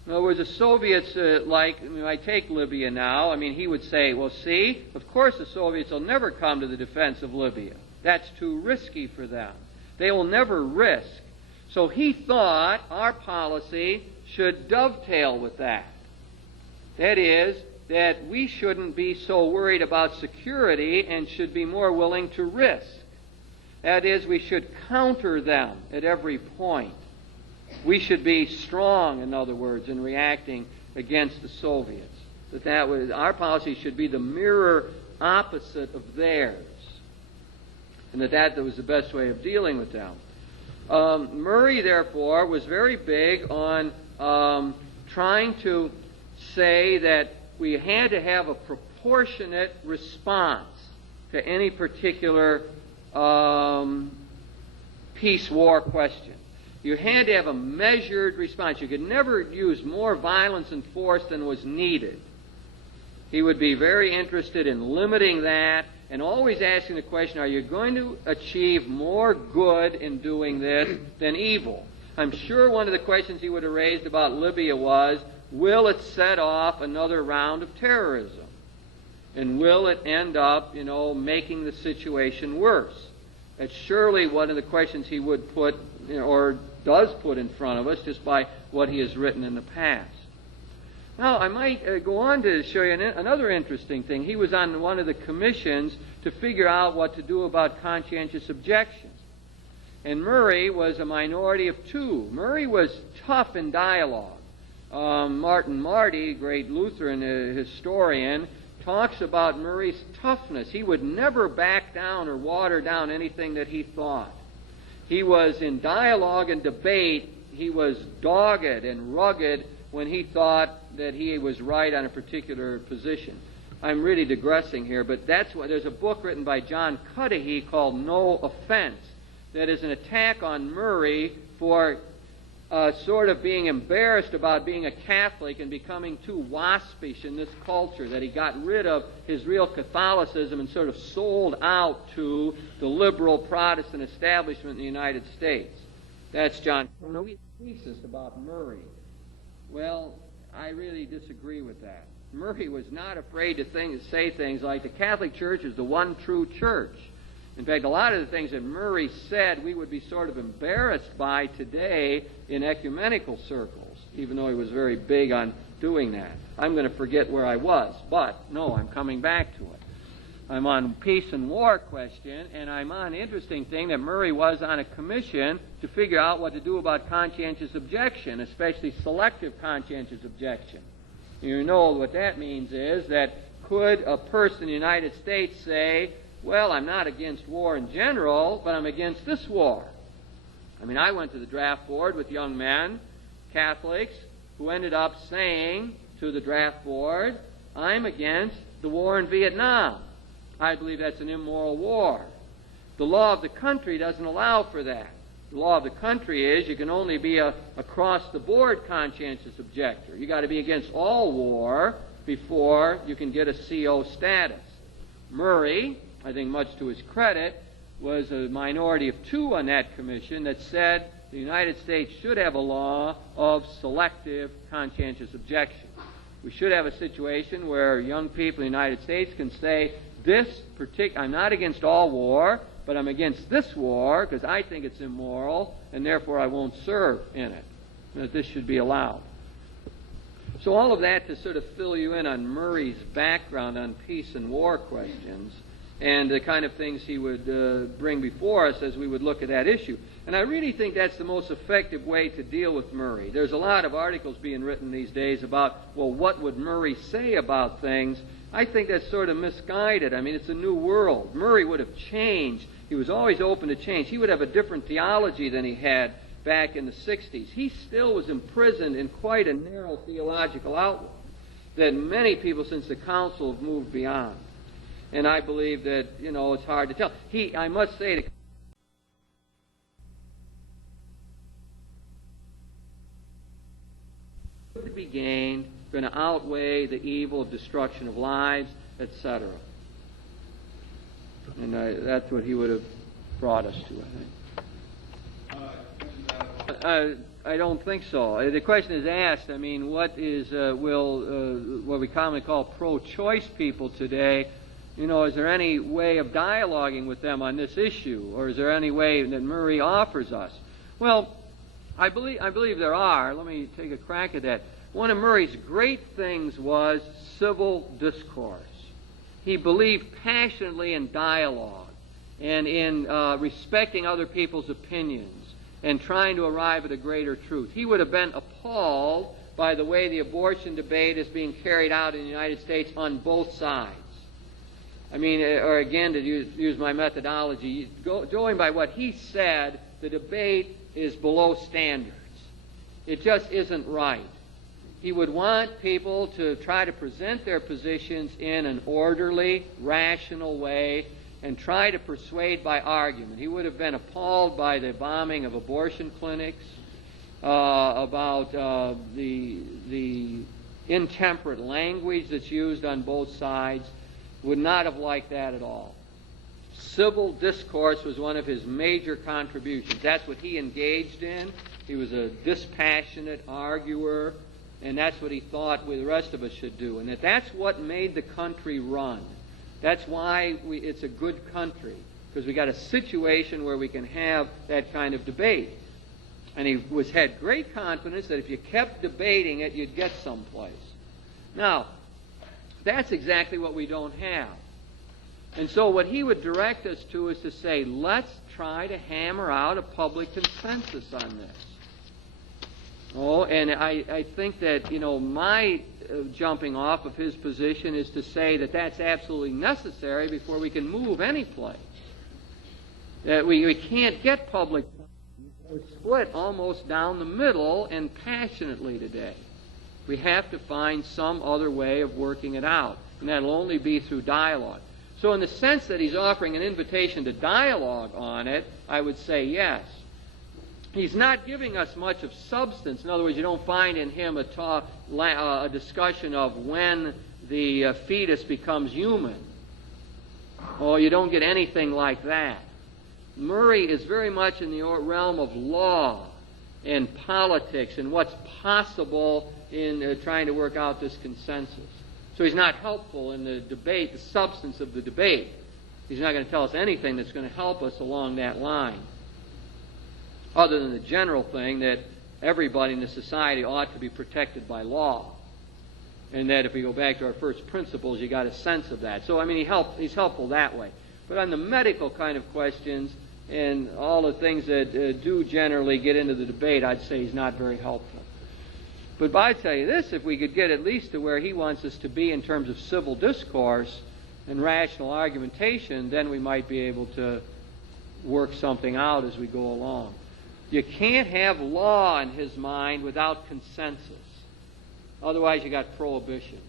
In other words, the Soviets, I take Libya now, he would say, well, see, of course the Soviets will never come to the defense of Libya. That's too risky for them. They will never risk. So he thought our policy should dovetail with that. That is, that we shouldn't be so worried about security and should be more willing to risk. That is, we should counter them at every point. We should be strong, in other words, in reacting against the Soviets. Our policy should be the mirror opposite of theirs. And that was the best way of dealing with them. Murray, therefore, was very big on trying to say that we had to have a proportionate response to any particular peace-war question. You had to have a measured response. You could never use more violence and force than was needed. He would be very interested in limiting that and always asking the question, are you going to achieve more good in doing this than evil? I'm sure one of the questions he would have raised about Libya was, will it set off another round of terrorism? And will it end up, making the situation worse? That's surely one of the questions he would put, or does put in front of us, just by what he has written in the past. Now, I might go on to show you another interesting thing. He was on one of the commissions to figure out what to do about conscientious objections. And Murray was a minority of two. Murray was tough in dialogue. Martin Marty, great Lutheran historian, talks about Murray's toughness. He would never back down or water down anything that he thought. He was in dialogue and debate. He was dogged and rugged when he thought that he was right on a particular position. I'm really digressing here, but that's why there's a book written by John Cudahy called No Offense that is an attack on Murray for sort of being embarrassed about being a Catholic and becoming too waspish in this culture, that he got rid of his real Catholicism and sort of sold out to the liberal Protestant establishment in the United States. That's John Cudahy's thesis about Murray. Well, I really disagree with that. Murray was not afraid to say things like the Catholic Church is the one true church. In fact, a lot of the things that Murray said we would be sort of embarrassed by today in ecumenical circles, even though he was very big on doing that. I'm going to forget where I was, but no, I'm coming back to it. I'm on peace and war question, and I'm on the interesting thing that Murray was on a commission to figure out what to do about conscientious objection, especially selective conscientious objection. You know what that means is that could a person in the United States say, well, I'm not against war in general, but I'm against this war? I mean, I went to the draft board with young men, Catholics, who ended up saying to the draft board, I'm against the war in Vietnam. I believe that's an immoral war. The law of the country doesn't allow for that. The law of the country is you can only be a across-the-board conscientious objector. You've got to be against all war before you can get a CO status. Murray, I think much to his credit, was a minority of two on that commission that said the United States should have a law of selective conscientious objection. We should have a situation where young people in the United States can say, I'm not against all war, but I'm against this war because I think it's immoral, and therefore I won't serve in it. That this should be allowed. So all of that to sort of fill you in on Murray's background on peace and war questions and the kind of things he would bring before us as we would look at that issue. And I really think that's the most effective way to deal with Murray. There's a lot of articles being written these days about, well, what would Murray say about things? I think that's sort of misguided. I mean, it's a new world. Murray would have changed. He was always open to change. He would have a different theology than he had back in the 60s. He still was imprisoned in quite a narrow theological outlook that many people since the council have moved beyond. And I believe that, it's hard to tell. I must say, to be gained, going to outweigh the evil of destruction of lives, etc. And that's what he would have brought us to, I think. I don't think so. The question is asked, what is, what we commonly call pro-choice people today, is there any way of dialoguing with them on this issue, or is there any way that Murray offers us? Well, I believe there are. Let me take a crack at that. One of Murray's great things was civil discourse. He believed passionately in dialogue and in respecting other people's opinions and trying to arrive at a greater truth. He would have been appalled by the way the abortion debate is being carried out in the United States on both sides. Or again, to use my methodology, going by what he said, the debate is below standards. It just isn't right. He would want people to try to present their positions in an orderly, rational way and try to persuade by argument. He would have been appalled by the bombing of abortion clinics, about the intemperate language that's used on both sides. Would not have liked that at all. Civil discourse was one of his major contributions. That's what he engaged in. He was a dispassionate arguer, and that's what he thought the rest of us should do. And that's what made the country run. That's why it's a good country. because we got a situation where we can have that kind of debate. And he had great confidence that if you kept debating it, you'd get someplace. Now, that's exactly what we don't have. And so what he would direct us to is to say, let's try to hammer out a public consensus on this. Oh, and I think that, my jumping off of his position is to say that that's absolutely necessary before we can move any place. That we can't get public. We're split almost down the middle and passionately today. We have to find some other way of working it out, and that'll only be through dialogue. So in the sense that he's offering an invitation to dialogue on it, I would say yes. He's not giving us much of substance. In other words, you don't find in him a discussion of when the fetus becomes human. Or you don't get anything like that. Murray is very much in the realm of law and politics and what's possible in trying to work out this consensus. So he's not helpful in the debate, the substance of the debate. He's not going to tell us anything that's going to help us along that line, other than the general thing that everybody in the society ought to be protected by law. And that if we go back to our first principles, you got a sense of that. So, he's helpful that way. But on the medical kind of questions and all the things that do generally get into the debate, I'd say he's not very helpful. But I tell you this, if we could get at least to where he wants us to be in terms of civil discourse and rational argumentation, then we might be able to work something out as we go along. You can't have law in his mind without consensus. Otherwise, you got prohibition.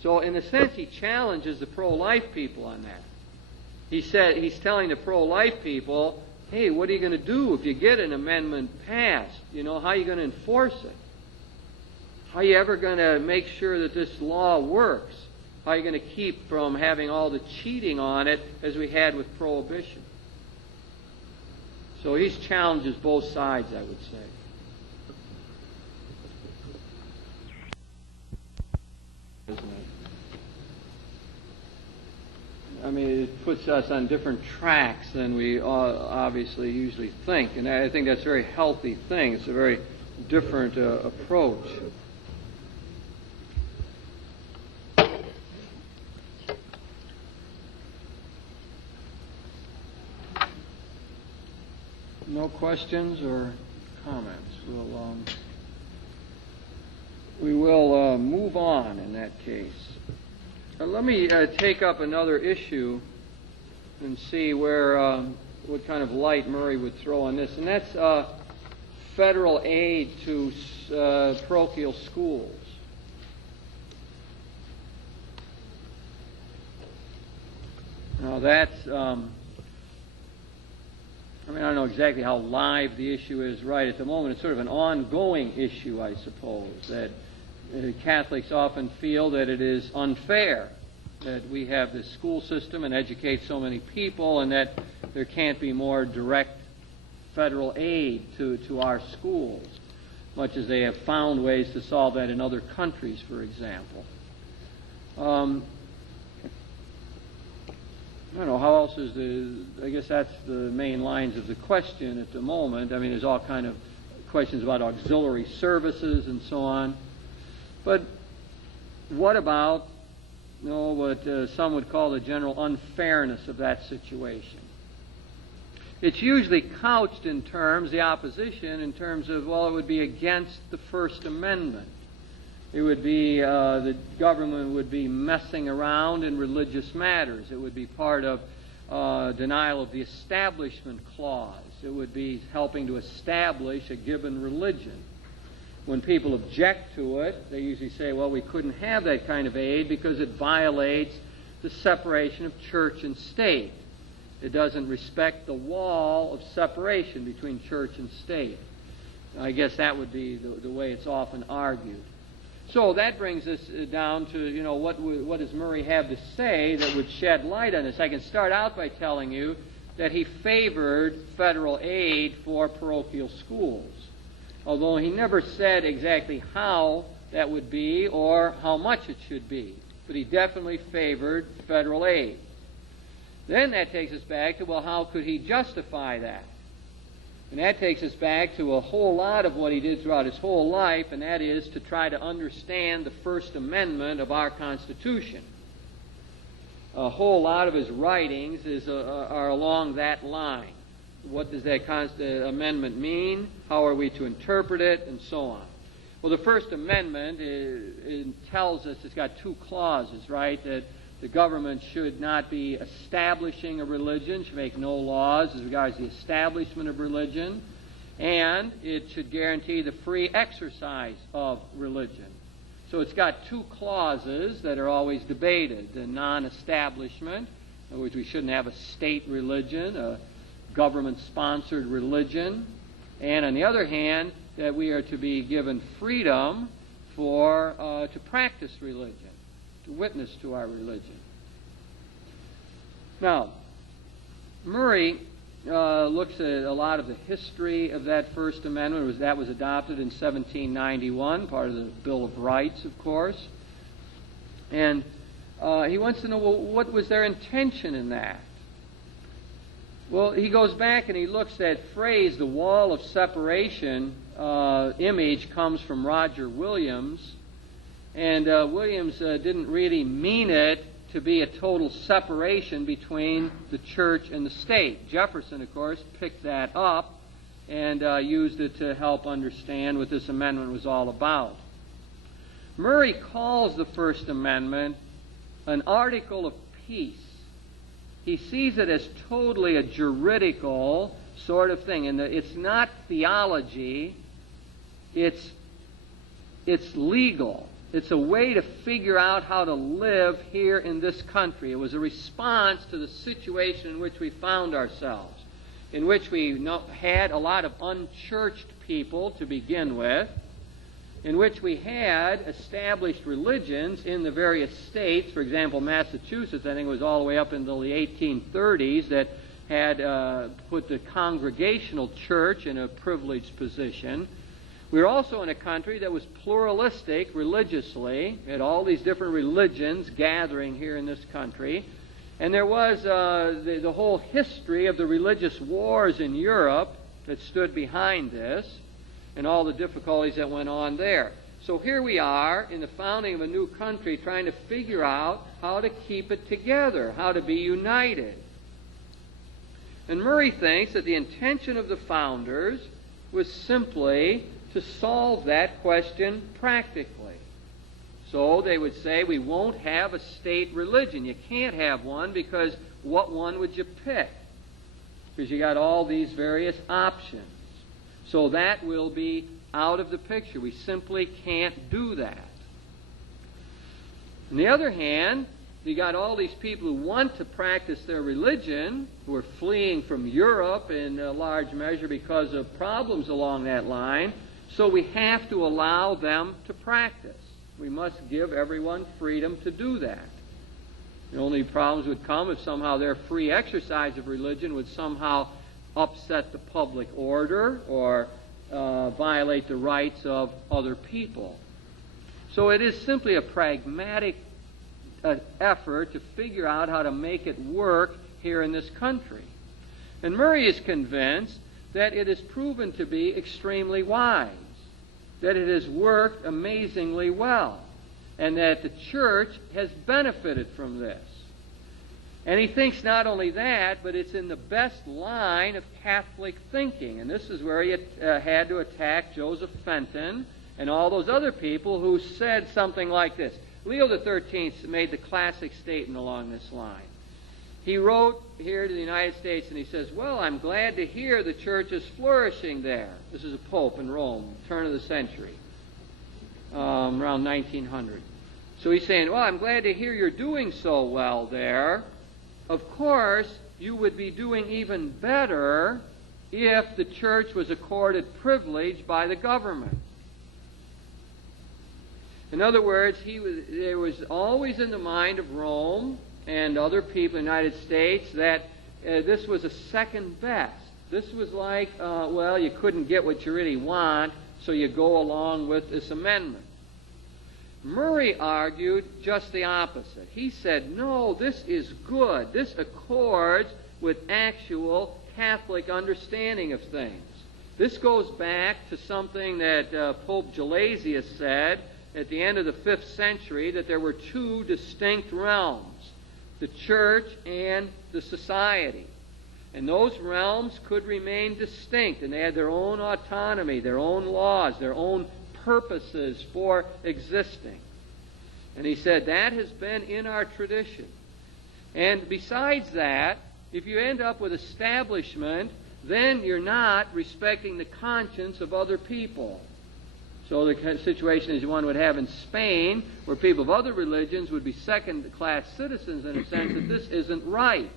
So in a sense, he challenges the pro-life people on that. He's telling the pro-life people, hey, what are you going to do if you get an amendment passed? How are you going to enforce it? How are you ever going to make sure that this law works? How are you going to keep from having all the cheating on it as we had with prohibition? So he challenges both sides, I would say. Isn't it? It puts us on different tracks than we obviously usually think. And I think that's a very healthy thing. It's a very different approach. No questions or comments? We will move on in that case. Let me take up another issue and see where what kind of light Murray would throw on this, and that's federal aid to parochial schools. Now that's I don't know exactly how live the issue is right at the moment. It's sort of an ongoing issue, I suppose, that Catholics often feel that it is unfair that we have this school system and educate so many people and that there can't be more direct federal aid to our schools, much as they have found ways to solve that in other countries, for example. I don't know, how else I guess that's the main lines of the question at the moment. There's all kind of questions about auxiliary services and so on. But what about, what some would call the general unfairness of that situation? It's usually couched in terms, the opposition, in terms of, it would be against the First Amendment. It would be, the government would be messing around in religious matters. It would be part of denial of the Establishment Clause. It would be helping to establish a given religion. When people object to it, they usually say, we couldn't have that kind of aid because it violates the separation of church and state. It doesn't respect the wall of separation between church and state. I guess that would be the way it's often argued. So that brings us down to, what does Murray have to say that would shed light on this? I can start out by telling you that he favored federal aid for parochial schools, although he never said exactly how that would be or how much it should be. But he definitely favored federal aid. Then that takes us back to, well, how could he justify that? And that takes us back to a whole lot of what he did throughout his whole life, and that is to try to understand the First Amendment of our Constitution. A whole lot of his writings are along that line. What does that amendment mean? How are we to interpret it? And so on. Well, the First Amendment tells us, it's got two clauses, right? That the government should not be establishing a religion, should make no laws as regards the establishment of religion, and it should guarantee the free exercise of religion. So it's got two clauses that are always debated. The non-establishment, in other words, we shouldn't have a state religion, a government-sponsored religion, and on the other hand, that we are to be given freedom to practice religion, to witness to our religion. Now, Murray looks at a lot of the history of that First Amendment. That was adopted in 1791, part of the Bill of Rights, of course. And he wants to know, well, what was their intention in that? Well, he goes back and he looks at that phrase, the wall of separation image comes from Roger Williams. And Williams didn't really mean it to be a total separation between the church and the state. Jefferson, of course, picked that up and used it to help understand what this amendment was all about. Murray calls the First Amendment an article of peace. He sees it as totally a juridical sort of thing. And it's not theology, it's legal. It's a way to figure out how to live here in this country. It was a response to the situation in which we found ourselves, in which we had a lot of unchurched people to begin with, in which we had established religions in the various states. For example, Massachusetts, I think it was all the way up until the 1830s, that had put the Congregational church in a privileged position. We were also in a country that was pluralistic religiously. We had all these different religions gathering here in this country. And there was the whole history of the religious wars in Europe that stood behind this, and all the difficulties that went on there. So here we are in the founding of a new country trying to figure out how to keep it together, how to be united. And Murray thinks that the intention of the founders was simply to solve that question practically. So they would say, we won't have a state religion. You can't have one because what one would you pick? Because you got all these various options. So that will be out of the picture. We simply can't do that. On the other hand, you got all these people who want to practice their religion, who are fleeing from Europe in a large measure because of problems along that line. So we have to allow them to practice. We must give everyone freedom to do that. The only problems would come if somehow their free exercise of religion would somehow upset the public order or violate the rights of other people. So it is simply a pragmatic effort to figure out how to make it work here in this country. And Murray is convinced that it is proven to be extremely wise, that it has worked amazingly well, and that the church has benefited from this. And he thinks not only that, but it's in the best line of Catholic thinking. And this is where he had to attack Joseph Fenton and all those other people who said something like this. Leo XIII made the classic statement along this line. He wrote here to the United States and he says, well, I'm glad to hear the church is flourishing there. This is a pope in Rome, turn of the century, around 1900. So he's saying, well, I'm glad to hear you're doing so well there. Of course, you would be doing even better if the church was accorded privilege by the government. In other words, there was always in the mind of Rome and other people in the United States that this was a second best. This was like, well, you couldn't get what you really want, so you go along with this amendment. Murray argued just the opposite. He said, no, this is good. This accords with actual Catholic understanding of things. This goes back to something that Pope Gelasius said at the end of the 5th century, that there were two distinct realms, the church and the society. And those realms could remain distinct, and they had their own autonomy, their own laws, their own purposes for existing. And he said that has been in our tradition. And besides that, if you end up with establishment, then you're not respecting the conscience of other people. So the situation is one would have in Spain, where people of other religions would be second-class citizens in a sense that this isn't right.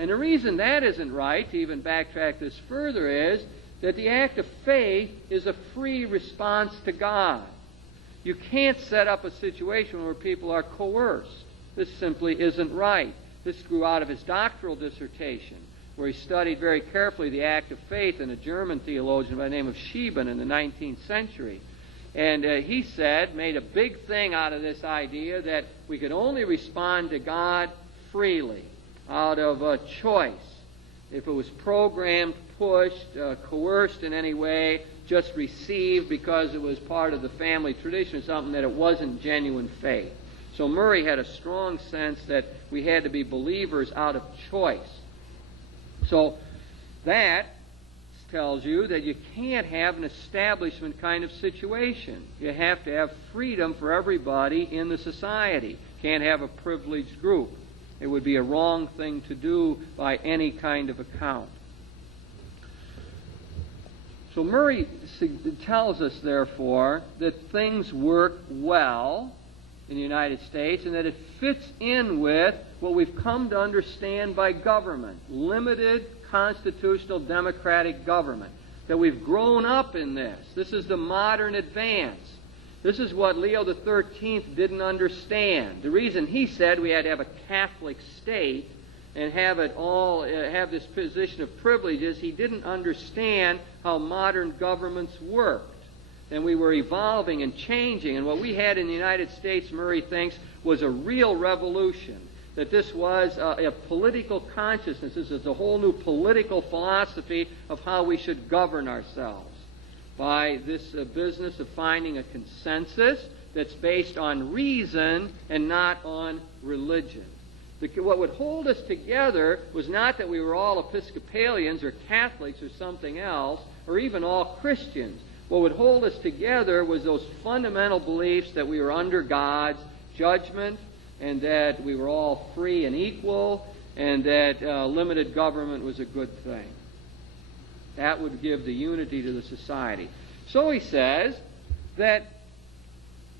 And the reason that isn't right, to even backtrack this further, is that the act of faith is a free response to God. You can't set up a situation where people are coerced. This simply isn't right. This grew out of his doctoral dissertation, where he studied very carefully the act of faith in a German theologian by the name of Schieben in the 19th century. And he said, made a big thing out of this idea that we could only respond to God freely, out of a choice. If it was programmed, pushed, coerced in any way, just received because it was part of the family tradition or something, that it wasn't genuine faith. So Murray had a strong sense that we had to be believers out of choice. So that tells you that you can't have an establishment kind of situation. You have to have freedom for everybody in the society. Can't have a privileged group. It would be a wrong thing to do by any kind of account. So Murray tells us, therefore, that things work well in the United States and that it fits in with what we've come to understand by government, limited constitutional democratic government, that we've grown up in this. This is the modern advance. This is what Leo XIII didn't understand. The reason he said we had to have a Catholic state and have it all have this position of privilege is he didn't understand how modern governments worked. And we were evolving and changing. And what we had in the United States, Murray thinks, was a real revolution. That this was a political consciousness. This is a whole new political philosophy of how we should govern ourselves. By this business of finding a consensus that's based on reason and not on religion. What would hold us together was not that we were all Episcopalians or Catholics or something else, or even all Christians. What would hold us together was those fundamental beliefs that we were under God's judgment, and that we were all free and equal, and that limited government was a good thing. That would give the unity to the society. So he says that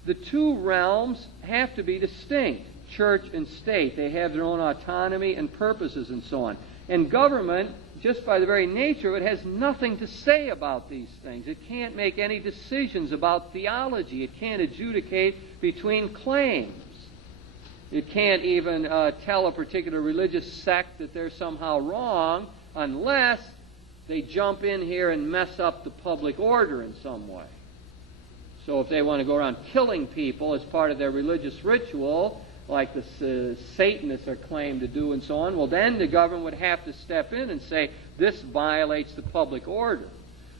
the two realms have to be distinct, church and state. They have their own autonomy and purposes and so on. And government, just by the very nature of it, has nothing to say about these things. It can't make any decisions about theology. It can't adjudicate between claims. It can't even tell a particular religious sect that they're somehow wrong unless they jump in here and mess up the public order in some way. So if they want to go around killing people as part of their religious ritual, like the Satanists are claimed to do and so on, well, then the government would have to step in and say, this violates the public order.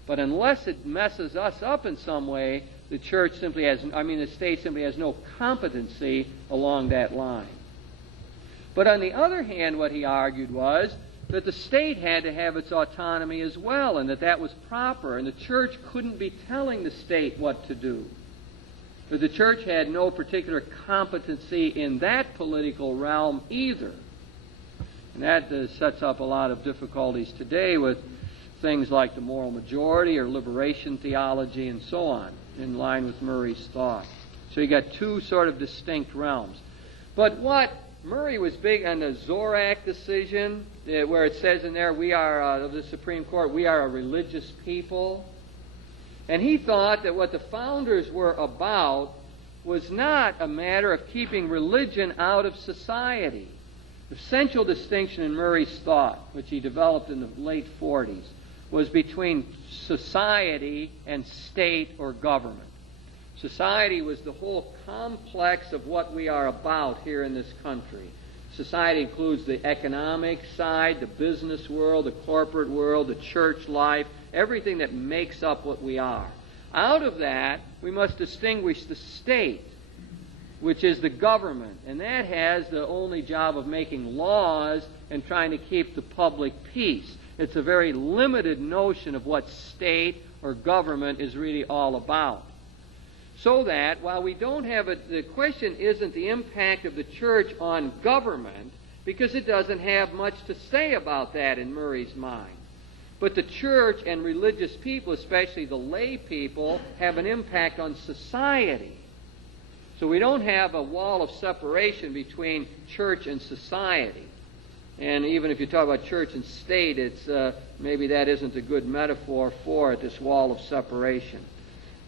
But unless it messes us up in some way, the state simply has no competency along that line. But on the other hand, what he argued was that the state had to have its autonomy as well, and that was proper, and the church couldn't be telling the state what to do. But the church had no particular competency in that political realm either. And that sets up a lot of difficulties today with things like the moral majority or liberation theology and so on, in line with Murray's thought. So you got two sort of distinct realms. But what Murray was big on the Zorak decision, where it says in there, we are, of the Supreme Court, we are a religious people. And he thought that what the founders were about was not a matter of keeping religion out of society. The essential distinction in Murray's thought, which he developed in the late 40s, was between society and state or government. Society was the whole complex of what we are about here in this country. Society includes the economic side, the business world, the corporate world, the church life, everything that makes up what we are. Out of that, we must distinguish the state, which is the government, and that has the only job of making laws and trying to keep the public peace. It's a very limited notion of what state or government is really all about. So that while we don't have the question isn't the impact of the church on government, because it doesn't have much to say about that in Murray's mind. But the church and religious people, especially the lay people, have an impact on society. So we don't have a wall of separation between church and society. And even if you talk about church and state, it's maybe that isn't a good metaphor for it, this wall of separation.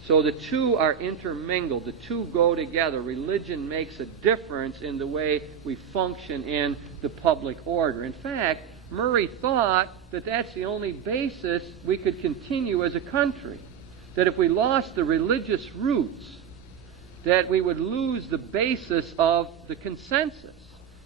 So the two are intermingled. The two go together. Religion makes a difference in the way we function in the public order. In fact, Murray thought that that's the only basis we could continue as a country. That if we lost the religious roots, that we would lose the basis of the consensus.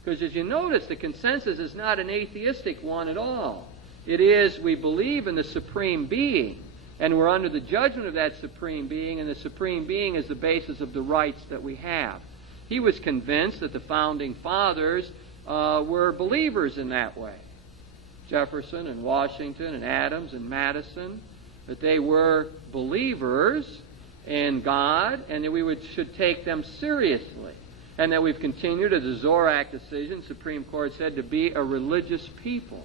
Because as you notice, the consensus is not an atheistic one at all. It is, we believe in the Supreme Being, and we're under the judgment of that Supreme Being, and the Supreme Being is the basis of the rights that we have. He was convinced that the Founding Fathers were believers in that way. Jefferson and Washington and Adams and Madison, that they were believers in God, and that we should take them seriously. And that we've continued, as the Zorak decision, Supreme Court said, to be a religious people.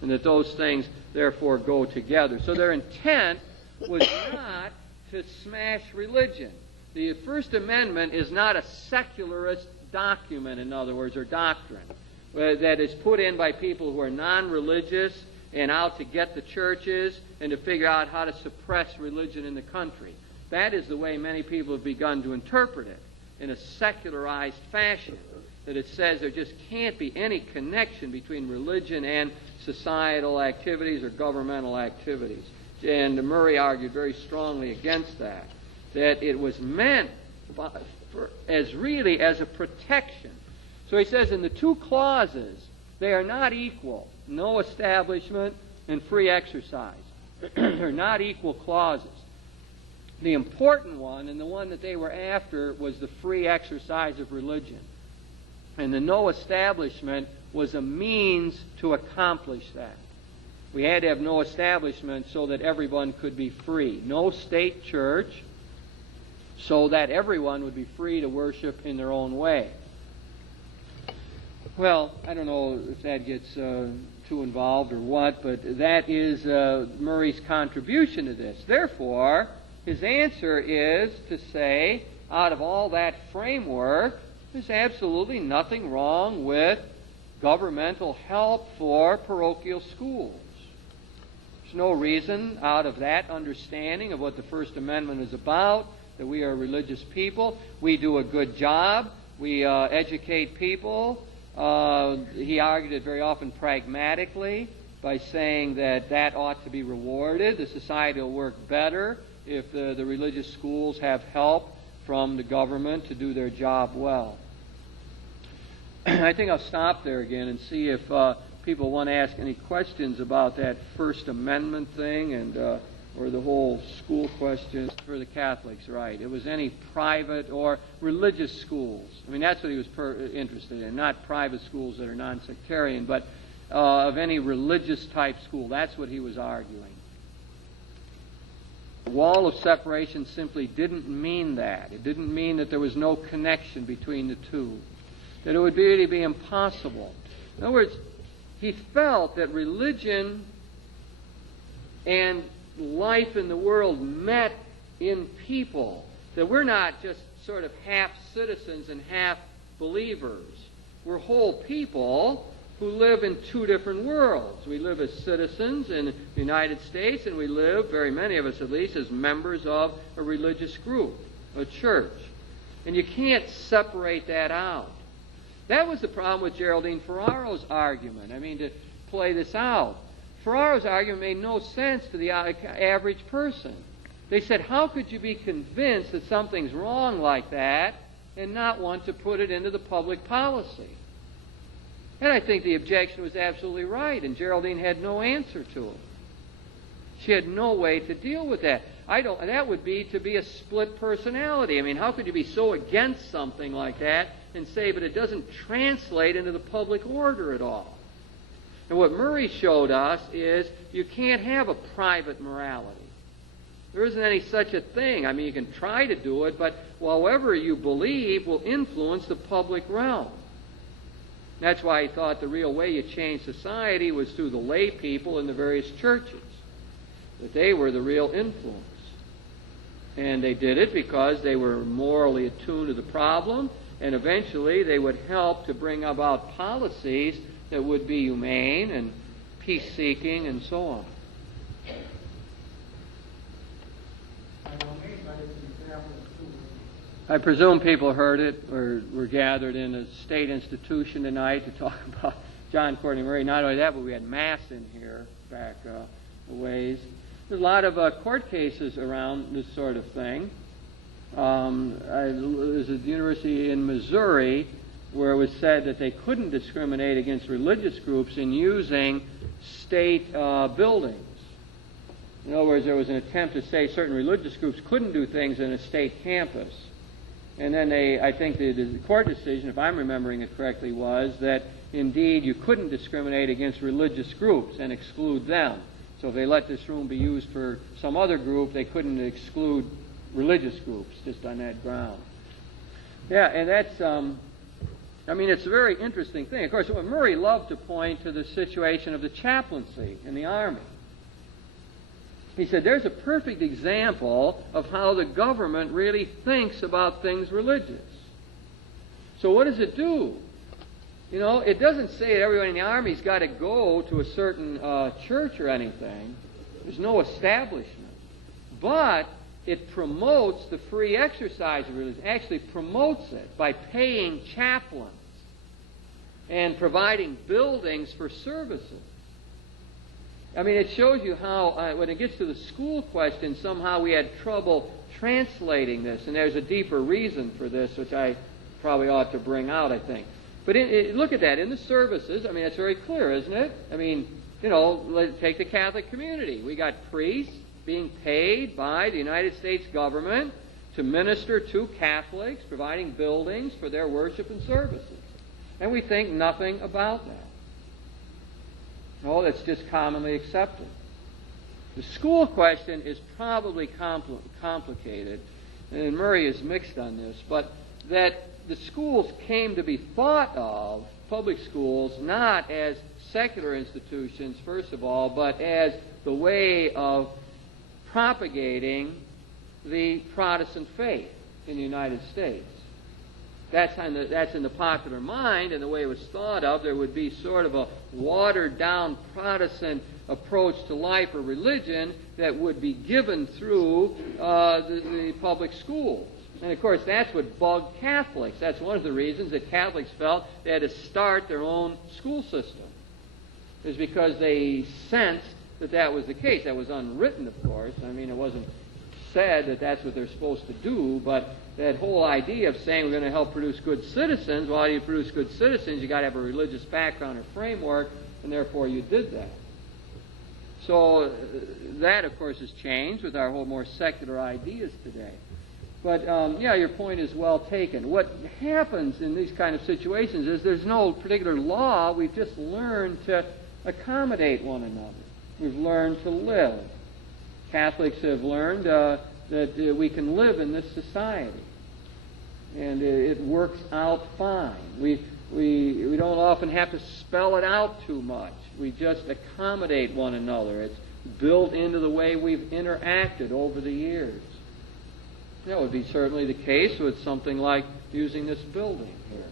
And that those things, therefore, go together. So their intent was not to smash religion. The First Amendment is not a secularist document, in other words, or doctrine, that is put in by people who are non-religious and out to get the churches and to figure out how to suppress religion in the country. That is the way many people have begun to interpret it, in a secularized fashion, that it says there just can't be any connection between religion and societal activities or governmental activities. And Murray argued very strongly against that, that it was meant as a protection. So he says in the two clauses, they are not equal. No establishment and free exercise. They're not equal clauses. The important one, and the one that they were after, was the free exercise of religion. And the no establishment was a means to accomplish that. We had to have no establishment so that everyone could be free. No state church, so that everyone would be free to worship in their own way. Well, I don't know if that gets too involved or what, but that is Murray's contribution to this. Therefore, his answer is to say, out of all that framework, there's absolutely nothing wrong with governmental help for parochial schools. There's no reason out of that understanding of what the First Amendment is about, that we are a religious people. We do a good job. We educate people. He argued it very often pragmatically by saying that that ought to be rewarded. The society will work better if the religious schools have help from the government to do their job well. I think I'll stop there again and see if people want to ask any questions about that First Amendment thing and or the whole school question for the Catholics, right? It was any private or religious schools. I mean, that's what he was interested in, not private schools that are non-sectarian, but of any religious type school. That's what he was arguing. The wall of separation simply didn't mean that. It didn't mean that there was no connection between the two, that it would really be impossible. In other words, he felt that religion and life in the world met in people, that we're not just sort of half citizens and half believers. We're whole people who live in two different worlds. We live as citizens in the United States, and we live, very many of us at least, as members of a religious group, a church. And you can't separate that out. That was the problem with Geraldine Ferraro's argument. I mean, to play this out, Ferraro's argument made no sense to the average person. They said, how could you be convinced that something's wrong like that and not want to put it into the public policy? And I think the objection was absolutely right, and Geraldine had no answer to it. She had no way to deal with that. That would be to be a split personality. I mean, how could you be so against something like that and say, but it doesn't translate into the public order at all? And what Murray showed us is you can't have a private morality. There isn't any such a thing. I mean, you can try to do it, but however you believe will influence the public realm. That's why he thought the real way you change society was through the lay people in the various churches, that they were the real influence. And they did it because they were morally attuned to the problem, and eventually they would help to bring about policies that would be humane and peace-seeking and so on. I presume people heard it or were gathered in a state institution tonight to talk about John Courtney Murray. Not only that, but we had Mass in here back a ways. There's a lot of court cases around this sort of thing. There's a university in Missouri where it was said that they couldn't discriminate against religious groups in using state buildings. In other words, there was an attempt to say certain religious groups couldn't do things in a state campus. And then I think the court decision, if I'm remembering it correctly, was that indeed you couldn't discriminate against religious groups and exclude them. So if they let this room be used for some other group, they couldn't exclude religious groups just on that ground. Yeah, and that's, it's a very interesting thing. Of course, Murray loved to point to the situation of the chaplaincy in the Army. He said, there's a perfect example of how the government really thinks about things religious. So what does it do? You know, it doesn't say that everyone in the Army's got to go to a certain church or anything. There's no establishment. But it promotes the free exercise of religion, actually promotes it by paying chaplains and providing buildings for services. I mean, it shows you how, when it gets to the school question, somehow we had trouble translating this, and there's a deeper reason for this, which I probably ought to bring out, I think. But look at that. In the services, I mean, it's very clear, isn't it? I mean, you know, let's take the Catholic community. We got priests being paid by the United States government to minister to Catholics, providing buildings for their worship and services. And we think nothing about that. No, that's just commonly accepted. The school question is probably complicated, and Murray is mixed on this, but that the schools came to be thought of, public schools, not as secular institutions, first of all, but as the way of propagating the Protestant faith in the United States. That's in the popular mind, and the way it was thought of, there would be sort of a watered-down Protestant approach to life or religion that would be given through the public schools. And, of course, that's what bugged Catholics. That's one of the reasons that Catholics felt they had to start their own school system, is because they sensed that that was the case. That was unwritten, of course. I mean, it wasn't said that that's what they're supposed to do, but that whole idea of saying we're going to help produce good citizens, well, how do you produce good citizens? You've got to have a religious background or framework, and therefore you did that. So that, of course, has changed with our whole more secular ideas today. But, your point is well taken. What happens in these kind of situations is there's no particular law. We've just learned to accommodate one another. We've learned to live. Catholics have learned that we can live in this society, and it works out fine. We don't often have to spell it out too much. We just accommodate one another. It's built into the way we've interacted over the years. That would be certainly the case with something like using this building here.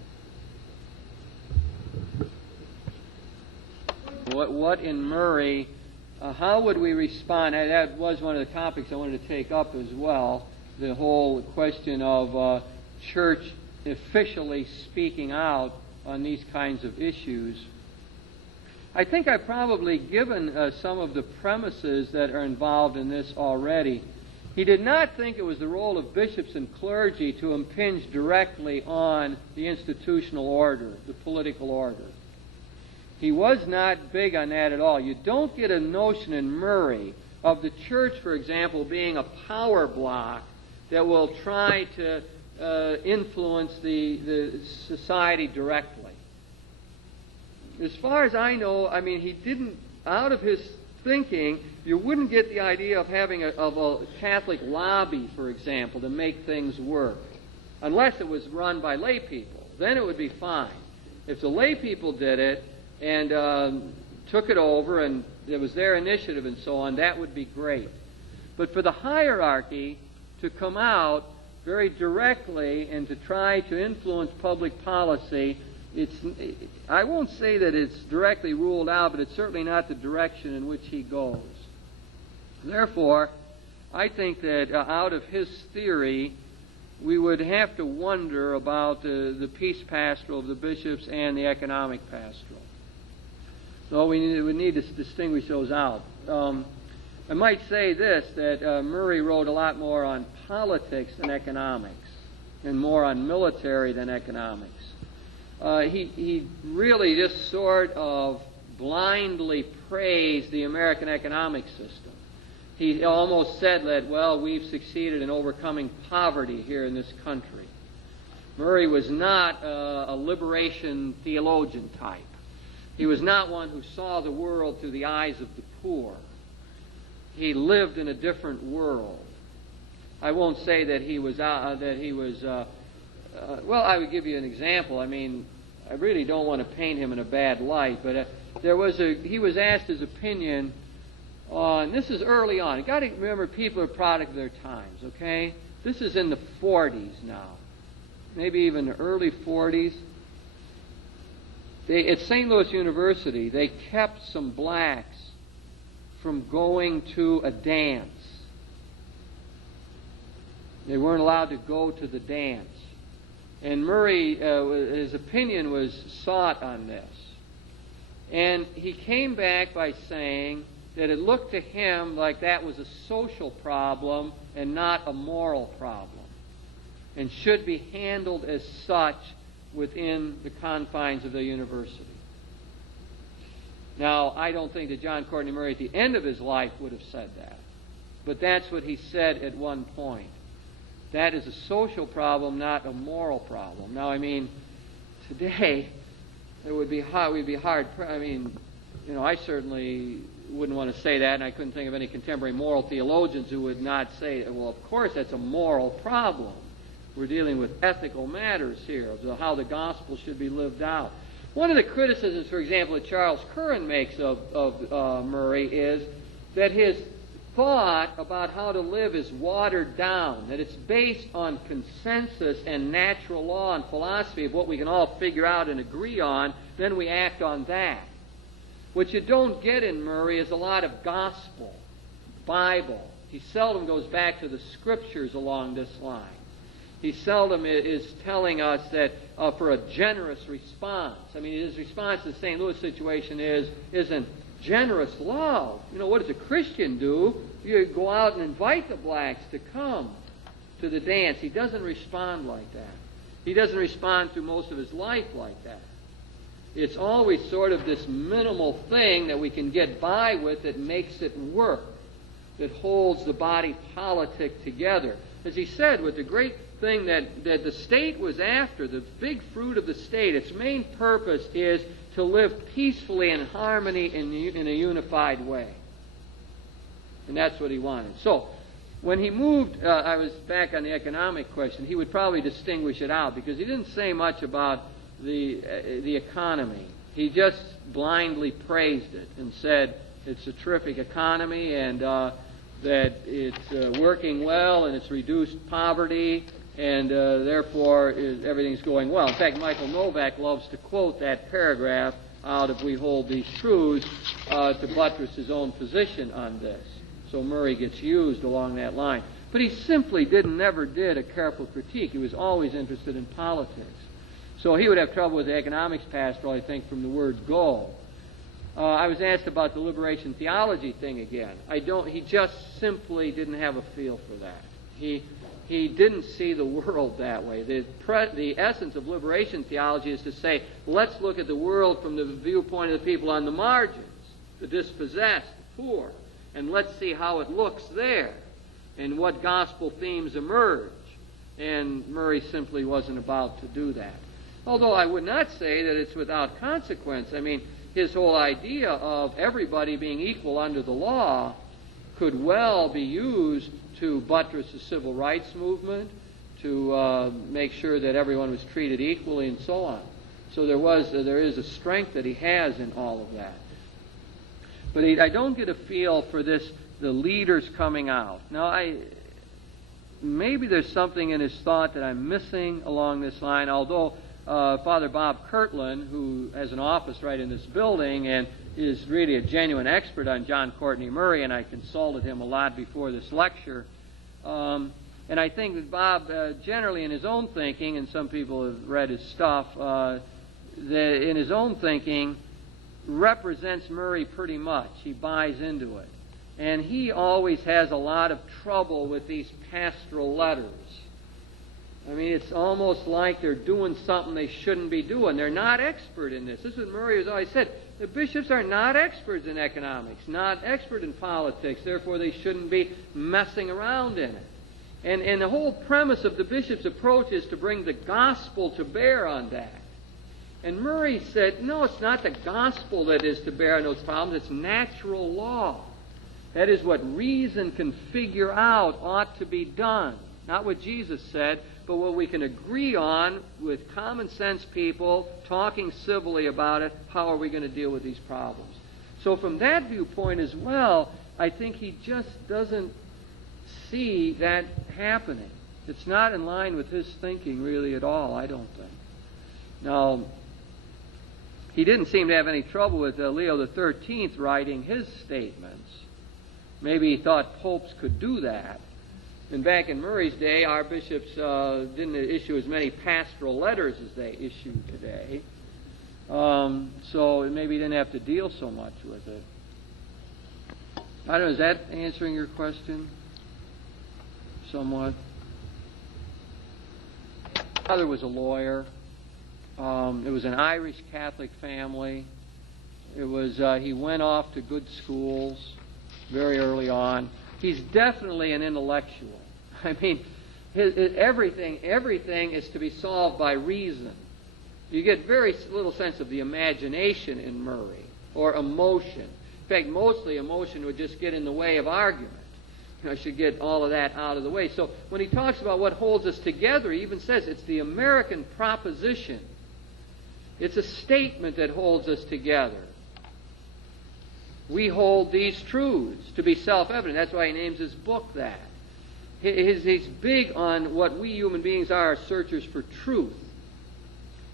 What in Murray... how would we respond? That was one of the topics I wanted to take up as well, the whole question of church officially speaking out on these kinds of issues. I think I've probably given some of the premises that are involved in this already. He did not think it was the role of bishops and clergy to impinge directly on the institutional order, the political order. He was not big on that at all. You don't get a notion in Murray of the church, for example, being a power block that will try to influence the society directly. As far as I know, he didn't, out of his thinking, you wouldn't get the idea of having a Catholic lobby, for example, to make things work, unless it was run by lay people. Then it would be fine. If the lay people did it and took it over and it was their initiative and so on, that would be great. But for the hierarchy to come out very directly and to try to influence public policy, I won't say that it's directly ruled out, but it's certainly not the direction in which he goes. Therefore, I think that out of his theory, we would have to wonder about the peace pastoral of the bishops and the economic pastoral. So we need to distinguish those out. I might say this, that Murray wrote a lot more on politics than economics, and more on military than economics. He really just sort of blindly praised the American economic system. He almost said that, well, we've succeeded in overcoming poverty here in this country. Murray was not a liberation theologian type. He was not one who saw the world through the eyes of the poor. He lived in a different world. I won't say that he was well, I would give you an example. I really don't want to paint him in a bad light, but he was asked his opinion on, this is early on. You've got to remember, people are a product of their times, okay? This is in the 40s now, maybe even the early 40s. At St. Louis University, they kept some blacks from going to a dance. They weren't allowed to go to the dance. And Murray, his opinion was sought on this. And he came back by saying that it looked to him like that was a social problem and not a moral problem, and should be handled as such within the confines of the university. Now, I don't think that John Courtney Murray at the end of his life would have said that, but that's what he said at one point. That is a social problem, not a moral problem. Now, today, it would be hard. We'd be hard. I certainly wouldn't want to say that, and I couldn't think of any contemporary moral theologians who would not say, well, of course, that's a moral problem. We're dealing with ethical matters here of how the gospel should be lived out. One of the criticisms, for example, that Charles Curran makes of Murray is that his thought about how to live is watered down, that it's based on consensus and natural law and philosophy of what we can all figure out and agree on, then we act on that. What you don't get in Murray is a lot of gospel, Bible. He seldom goes back to the scriptures along this line. He seldom is telling us that for a generous response. His response to the St. Louis situation isn't generous love. What does a Christian do? You go out and invite the blacks to come to the dance. He doesn't respond like that. He doesn't respond through most of his life like that. It's always sort of this minimal thing that we can get by with that makes it work, that holds the body politic together. As he said, with the great thing that the state was after, the big fruit of the state, its main purpose is to live peacefully in harmony in a unified way. And that's what he wanted. So, when he moved, I was back on the economic question, he would probably distinguish it out, because he didn't say much about the economy. He just blindly praised it and said it's a terrific economy and that it's working well and it's reduced poverty and therefore everything's going well. In fact, Michael Novak loves to quote that paragraph out of We Hold These Truths to buttress his own position on this. So Murray gets used along that line. But he simply never did a careful critique. He was always interested in politics. So he would have trouble with the economics pastoral, I think, from the word go. I was asked about the liberation theology thing again. He just simply didn't have a feel for that. He didn't see the world that way. The essence of liberation theology is to say, let's look at the world from the viewpoint of the people on the margins, the dispossessed, the poor, and let's see how it looks there and what gospel themes emerge. And Murray simply wasn't about to do that. Although I would not say that it's without consequence. I mean, his whole idea of everybody being equal under the law could well be used to buttress the civil rights movement, to make sure that everyone was treated equally, and so on. So there is a strength that he has in all of that. But I don't get a feel for the leaders coming out. Now, maybe there's something in his thought that I'm missing along this line, although Father Bob Kirtland, who has an office right in this building and is really a genuine expert on John Courtney Murray, and I consulted him a lot before this lecture. And I think that Bob, generally in his own thinking, and some people have read his stuff, in his own thinking, represents Murray pretty much. He buys into it. And he always has a lot of trouble with these pastoral letters. I mean, it's almost like they're doing something they shouldn't be doing. They're not expert in this. This is what Murray has always said. The bishops are not experts in economics, not expert in politics. Therefore, they shouldn't be messing around in it. And the whole premise of the bishop's approach is to bring the gospel to bear on that. And Murray said, no, it's not the gospel that is to bear on those problems. It's natural law. That is what reason can figure out ought to be done. Not what Jesus said, but what we can agree on with common sense people talking civilly about it. How are we going to deal with these problems? So from that viewpoint as well, I think he just doesn't see that happening. It's not in line with his thinking really at all, I don't think. Now, he didn't seem to have any trouble with Leo XIII writing his statements. Maybe he thought popes could do that. And back in Murray's day, our bishops didn't issue as many pastoral letters as they issue today. So maybe he didn't have to deal so much with it. I don't know, is that answering your question? Somewhat. My father was a lawyer. It was an Irish Catholic family. He went off to good schools very early on. He's definitely an intellectual. I mean, everything is to be solved by reason. You get very little sense of the imagination in Murray, or emotion. In fact, mostly emotion would just get in the way of argument. I should get all of that out of the way. So when he talks about what holds us together, he even says it's the American proposition. It's a statement that holds us together. We hold these truths to be self-evident. That's why he names his book that. He's big on what we human beings are, searchers for truth.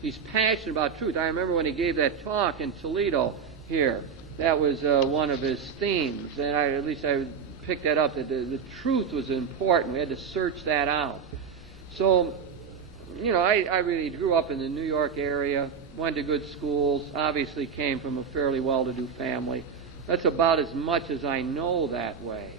He's passionate about truth. I remember when he gave that talk in Toledo here. That was one of his themes. And at least I picked that up, that the truth was important. We had to search that out. So, I really grew up in the New York area, went to good schools, obviously came from a fairly well-to-do family. That's about as much as I know that way.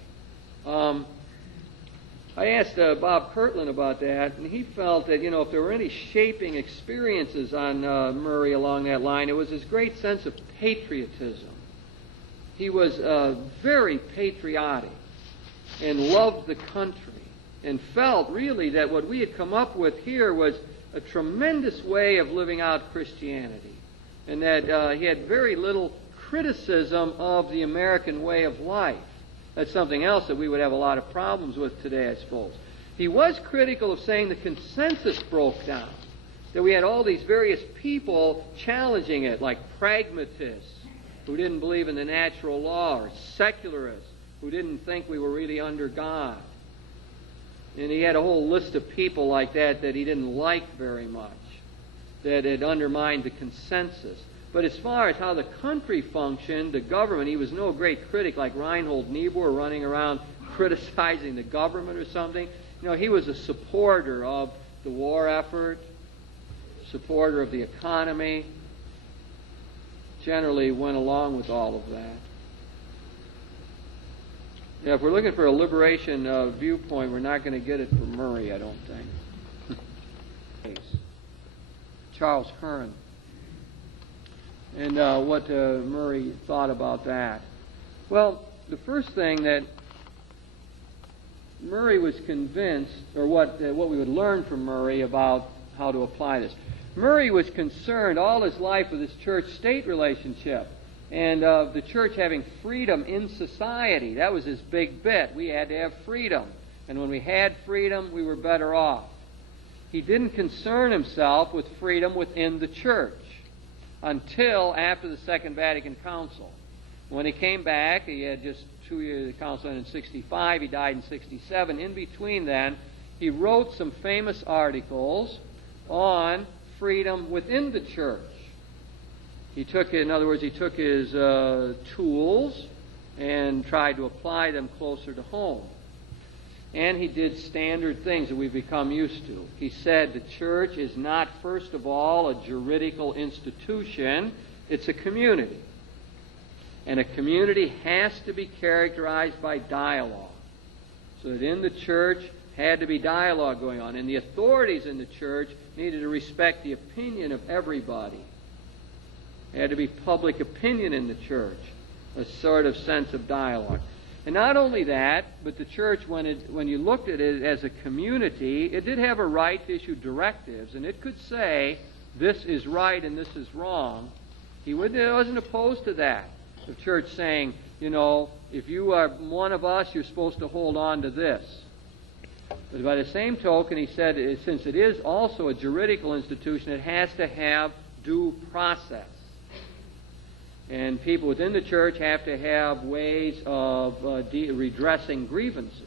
I asked Bob Kirtland about that, and he felt that, if there were any shaping experiences on Murray along that line, it was his great sense of patriotism. He was very patriotic and loved the country and felt really that what we had come up with here was a tremendous way of living out Christianity, and that he had very little criticism of the American way of life. That's something else that we would have a lot of problems with today, I suppose. He was critical of saying the consensus broke down, that we had all these various people challenging it, like pragmatists who didn't believe in the natural law, or secularists who didn't think we were really under God. And he had a whole list of people like that he didn't like very much, that had undermined the consensus. But as far as how the country functioned, the government, he was no great critic like Reinhold Niebuhr running around criticizing the government or something. He was a supporter of the war effort, supporter of the economy. generally went along with all of that. Yeah, if we're looking for a liberation viewpoint, we're not going to get it from Murray, I don't think. Charles Curran. And what Murray thought about that. Well, the first thing that Murray was convinced, or what we would learn from Murray about how to apply this. Murray was concerned all his life with his church-state relationship and the church having freedom in society. That was his big bit. We had to have freedom. And when we had freedom, we were better off. He didn't concern himself with freedom within the church until after the Second Vatican Council. When he came back, he had just 2 years, the council ended in 65, he died in 67. In between then, he wrote some famous articles on freedom within the church. He took his tools and tried to apply them closer to home. And he did standard things that we've become used to. He said the church is not, first of all, a juridical institution, it's a community. And a community has to be characterized by dialogue. So that in the church had to be dialogue going on. And the authorities in the church needed to respect the opinion of everybody. There had to be public opinion in the church, a sort of sense of dialogue. And not only that, but the church, when you looked at it as a community, it did have a right to issue directives, and it could say, this is right and this is wrong. He wasn't opposed to that. The church saying, if you are one of us, you're supposed to hold on to this. But by the same token, he said, since it is also a juridical institution, it has to have due process. And people within the church have to have ways of redressing grievances.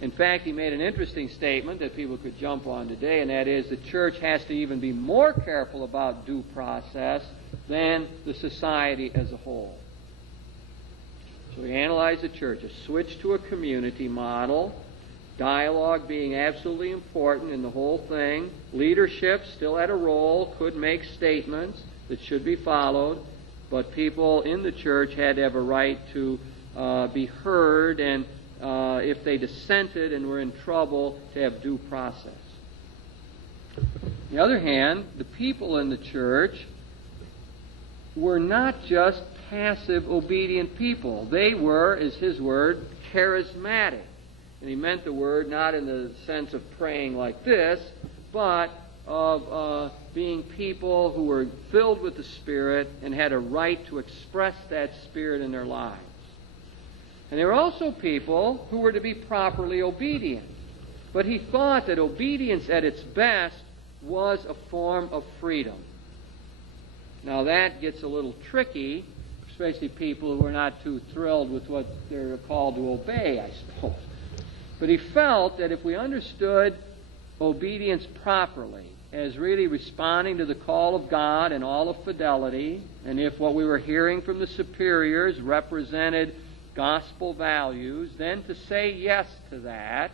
In fact, he made an interesting statement that people could jump on today, and that is the church has to even be more careful about due process than the society as a whole. So he analyzed the church, a switch to a community model, dialogue being absolutely important in the whole thing, leadership still had a role, could make statements that should be followed, but people in the church had to have a right to be heard, and if they dissented and were in trouble, to have due process. On the other hand, the people in the church were not just passive, obedient people. They were, as his word, charismatic. And he meant the word not in the sense of praying like this, but of being people who were filled with the Spirit and had a right to express that Spirit in their lives. And they were also people who were to be properly obedient. But he thought that obedience at its best was a form of freedom. Now that gets a little tricky, especially people who are not too thrilled with what they're called to obey, I suppose. But he felt that if we understood obedience properly as really responding to the call of God in all of fidelity, and if what we were hearing from the superiors represented gospel values, then to say yes to that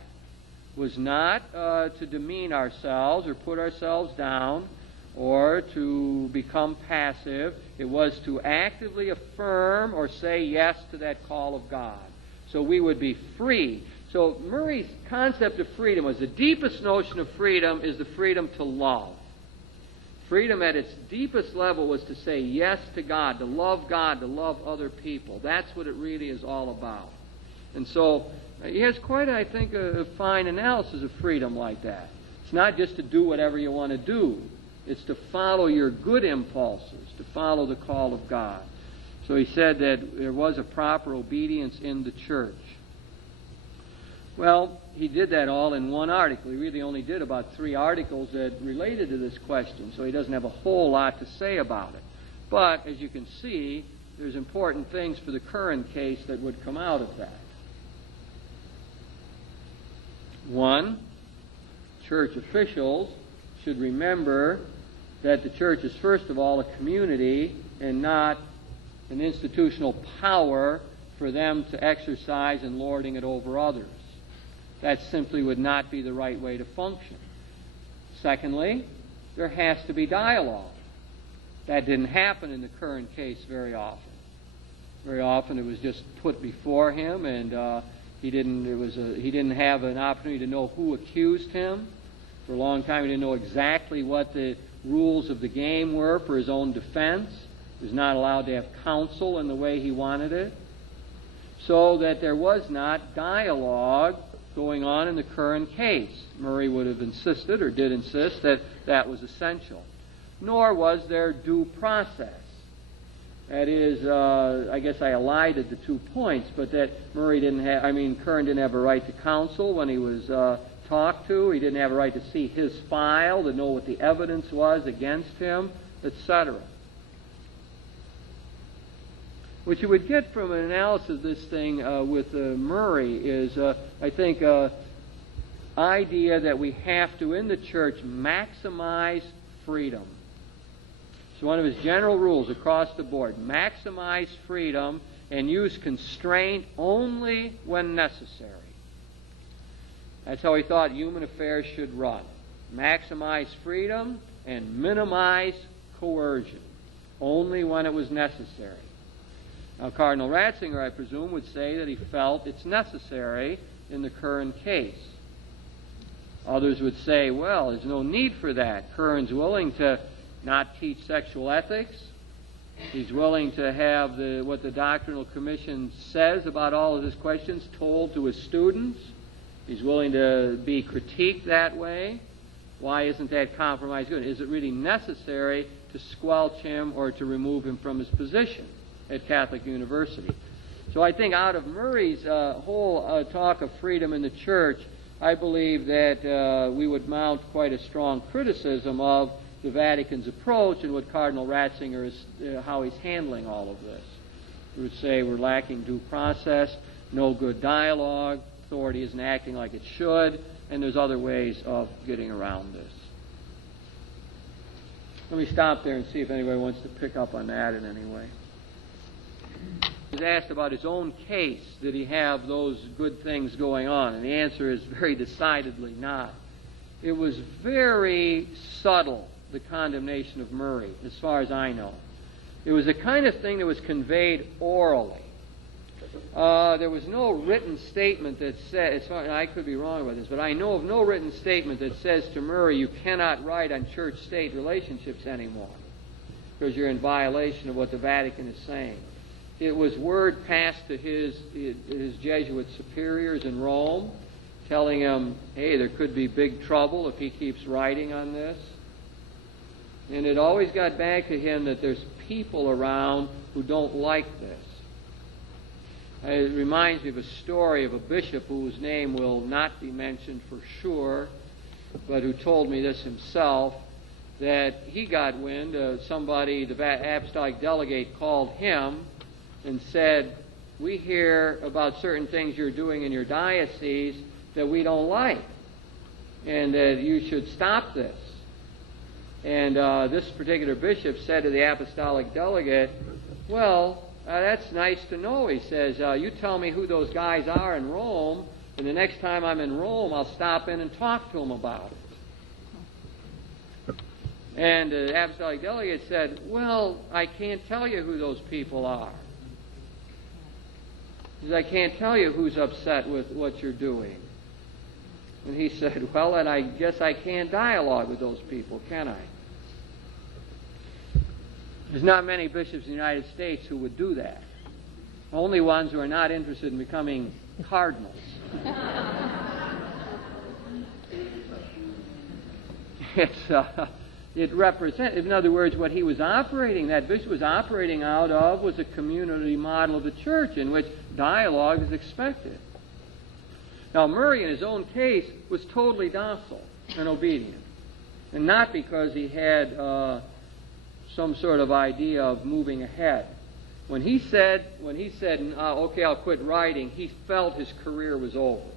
was not to demean ourselves or put ourselves down or to become passive. It was to actively affirm or say yes to that call of God. So we would be free. So Murray's concept of freedom was the deepest notion of freedom is the freedom to love. Freedom at its deepest level was to say yes to God, to love other people. That's what it really is all about. And so he has quite, I think, a fine analysis of freedom like that. It's not just to do whatever you want to do. It's to follow your good impulses, to follow the call of God. So he said that there was a proper obedience in the church. Well, he did that all in one article. He really only did about 3 articles that related to this question, so he doesn't have a whole lot to say about it. But, as you can see, there's important things for the current case that would come out of that. 1, church officials should remember that the church is first of all a community and not an institutional power for them to exercise and lording it over others. That simply would not be the right way to function. Secondly, there has to be dialogue. That didn't happen in the current case very often. Very often it was just put before him, and he didn't have an opportunity to know who accused him. For a long time he didn't know exactly what the rules of the game were for his own defense. He was not allowed to have counsel in the way he wanted it. So that there was not dialogue going on in the current case. Murray would have insisted, or did insist, that that was essential. Nor was there due process. That is, I guess I elided the 2 points, but that Curran didn't have a right to counsel when he was talked to. He didn't have a right to see his file, to know what the evidence was against him, etc. What you would get from an analysis of this thing with Murray is, I think, idea that we have to, in the church, maximize freedom. So one of his general rules across the board, maximize freedom and use constraint only when necessary. That's how he thought human affairs should run. Maximize freedom and minimize coercion, only when it was necessary. Now, Cardinal Ratzinger, I presume, would say that he felt it's necessary in the current case. Others would say, well, there's no need for that. Curran's willing to not teach sexual ethics. He's willing to have what the doctrinal commission says about all of his questions told to his students. He's willing to be critiqued that way. Why isn't that compromise good? Is it really necessary to squelch him or to remove him from his position at Catholic University? So I think out of Murray's whole talk of freedom in the church, I believe that we would mount quite a strong criticism of the Vatican's approach and what Cardinal Ratzinger is, how he's handling all of this. We would say we're lacking due process, no good dialogue, authority isn't acting like it should, and there's other ways of getting around this. Let me stop there and see if anybody wants to pick up on that in any way. He was asked about his own case. Did he have those good things going on? And the answer is very decidedly not. It was very subtle, the condemnation of Murray, as far as I know. It was the kind of thing that was conveyed orally. There was no written statement that said, I could be wrong about this, but I know of no written statement that says to Murray, you cannot write on church-state relationships anymore because you're in violation of what the Vatican is saying. It was word passed to his Jesuit superiors in Rome, telling him, hey, there could be big trouble if he keeps writing on this. And it always got back to him that there's people around who don't like this. It reminds me of a story of a bishop whose name will not be mentioned for sure, but who told me this himself, that he got wind of somebody, the apostolic delegate called him and said, we hear about certain things you're doing in your diocese that we don't like, and that you should stop this. And this particular bishop said to the apostolic delegate, well, that's nice to know. He says, you tell me who those guys are in Rome, and the next time I'm in Rome, I'll stop in and talk to them about it. And the apostolic delegate said, well, I can't tell you who those people are. He says, I can't tell you who's upset with what you're doing. And he said, well, then I guess I can't dialogue with those people, can I? There's not many bishops in the United States who would do that. Only ones who are not interested in becoming cardinals. It represents, in other words, what he was operating, that bishop was operating out of, was a community model of the church in which dialogue is expected. Now, Murray, in his own case, was totally docile and obedient. And not because he had some sort of idea of moving ahead. When he said, okay, I'll quit writing, he felt his career was over.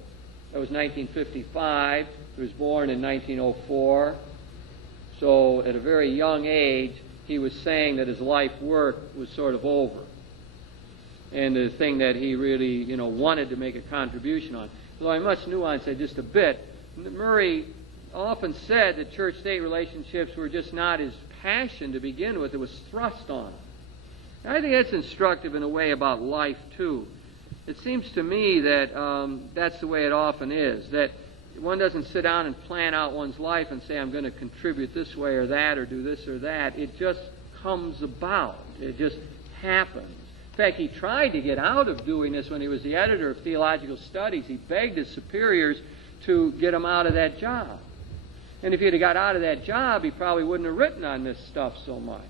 That was 1955. He was born in 1904. So at a very young age, he was saying that his life work was sort of over. And the thing that he really, wanted to make a contribution on. Although I must nuance it just a bit, Murray often said that church-state relationships were just not his passion to begin with. It was thrust on him. And I think that's instructive in a way about life, too. It seems to me that that's the way it often is, that one doesn't sit down and plan out one's life and say, I'm going to contribute this way or that or do this or that. It just comes about. It just happens. In fact, he tried to get out of doing this when he was the editor of Theological Studies. He begged his superiors to get him out of that job. And if he'd have got out of that job, he probably wouldn't have written on this stuff so much.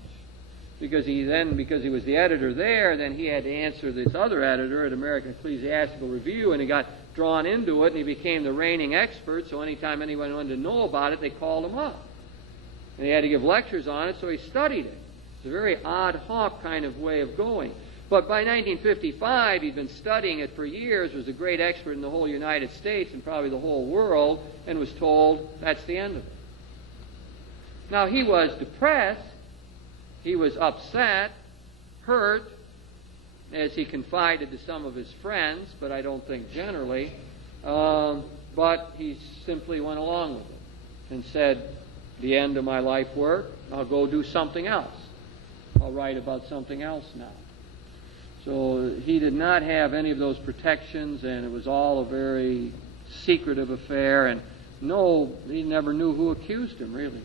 Because he was the editor there, then he had to answer this other editor at American Ecclesiastical Review, and he got drawn into it, and he became the reigning expert, so anytime anyone wanted to know about it, they called him up. And he had to give lectures on it, so he studied it. It's a very ad hoc kind of way of going. But by 1955, he'd been studying it for years, was a great expert in the whole United States and probably the whole world, and was told that's the end of it. Now, he was depressed. He was upset, hurt, as he confided to some of his friends, but I don't think generally. But he simply went along with it and said, the end of my life work, I'll go do something else. I'll write about something else now. So he did not have any of those protections, and it was all a very secretive affair, and no, he never knew who accused him, really.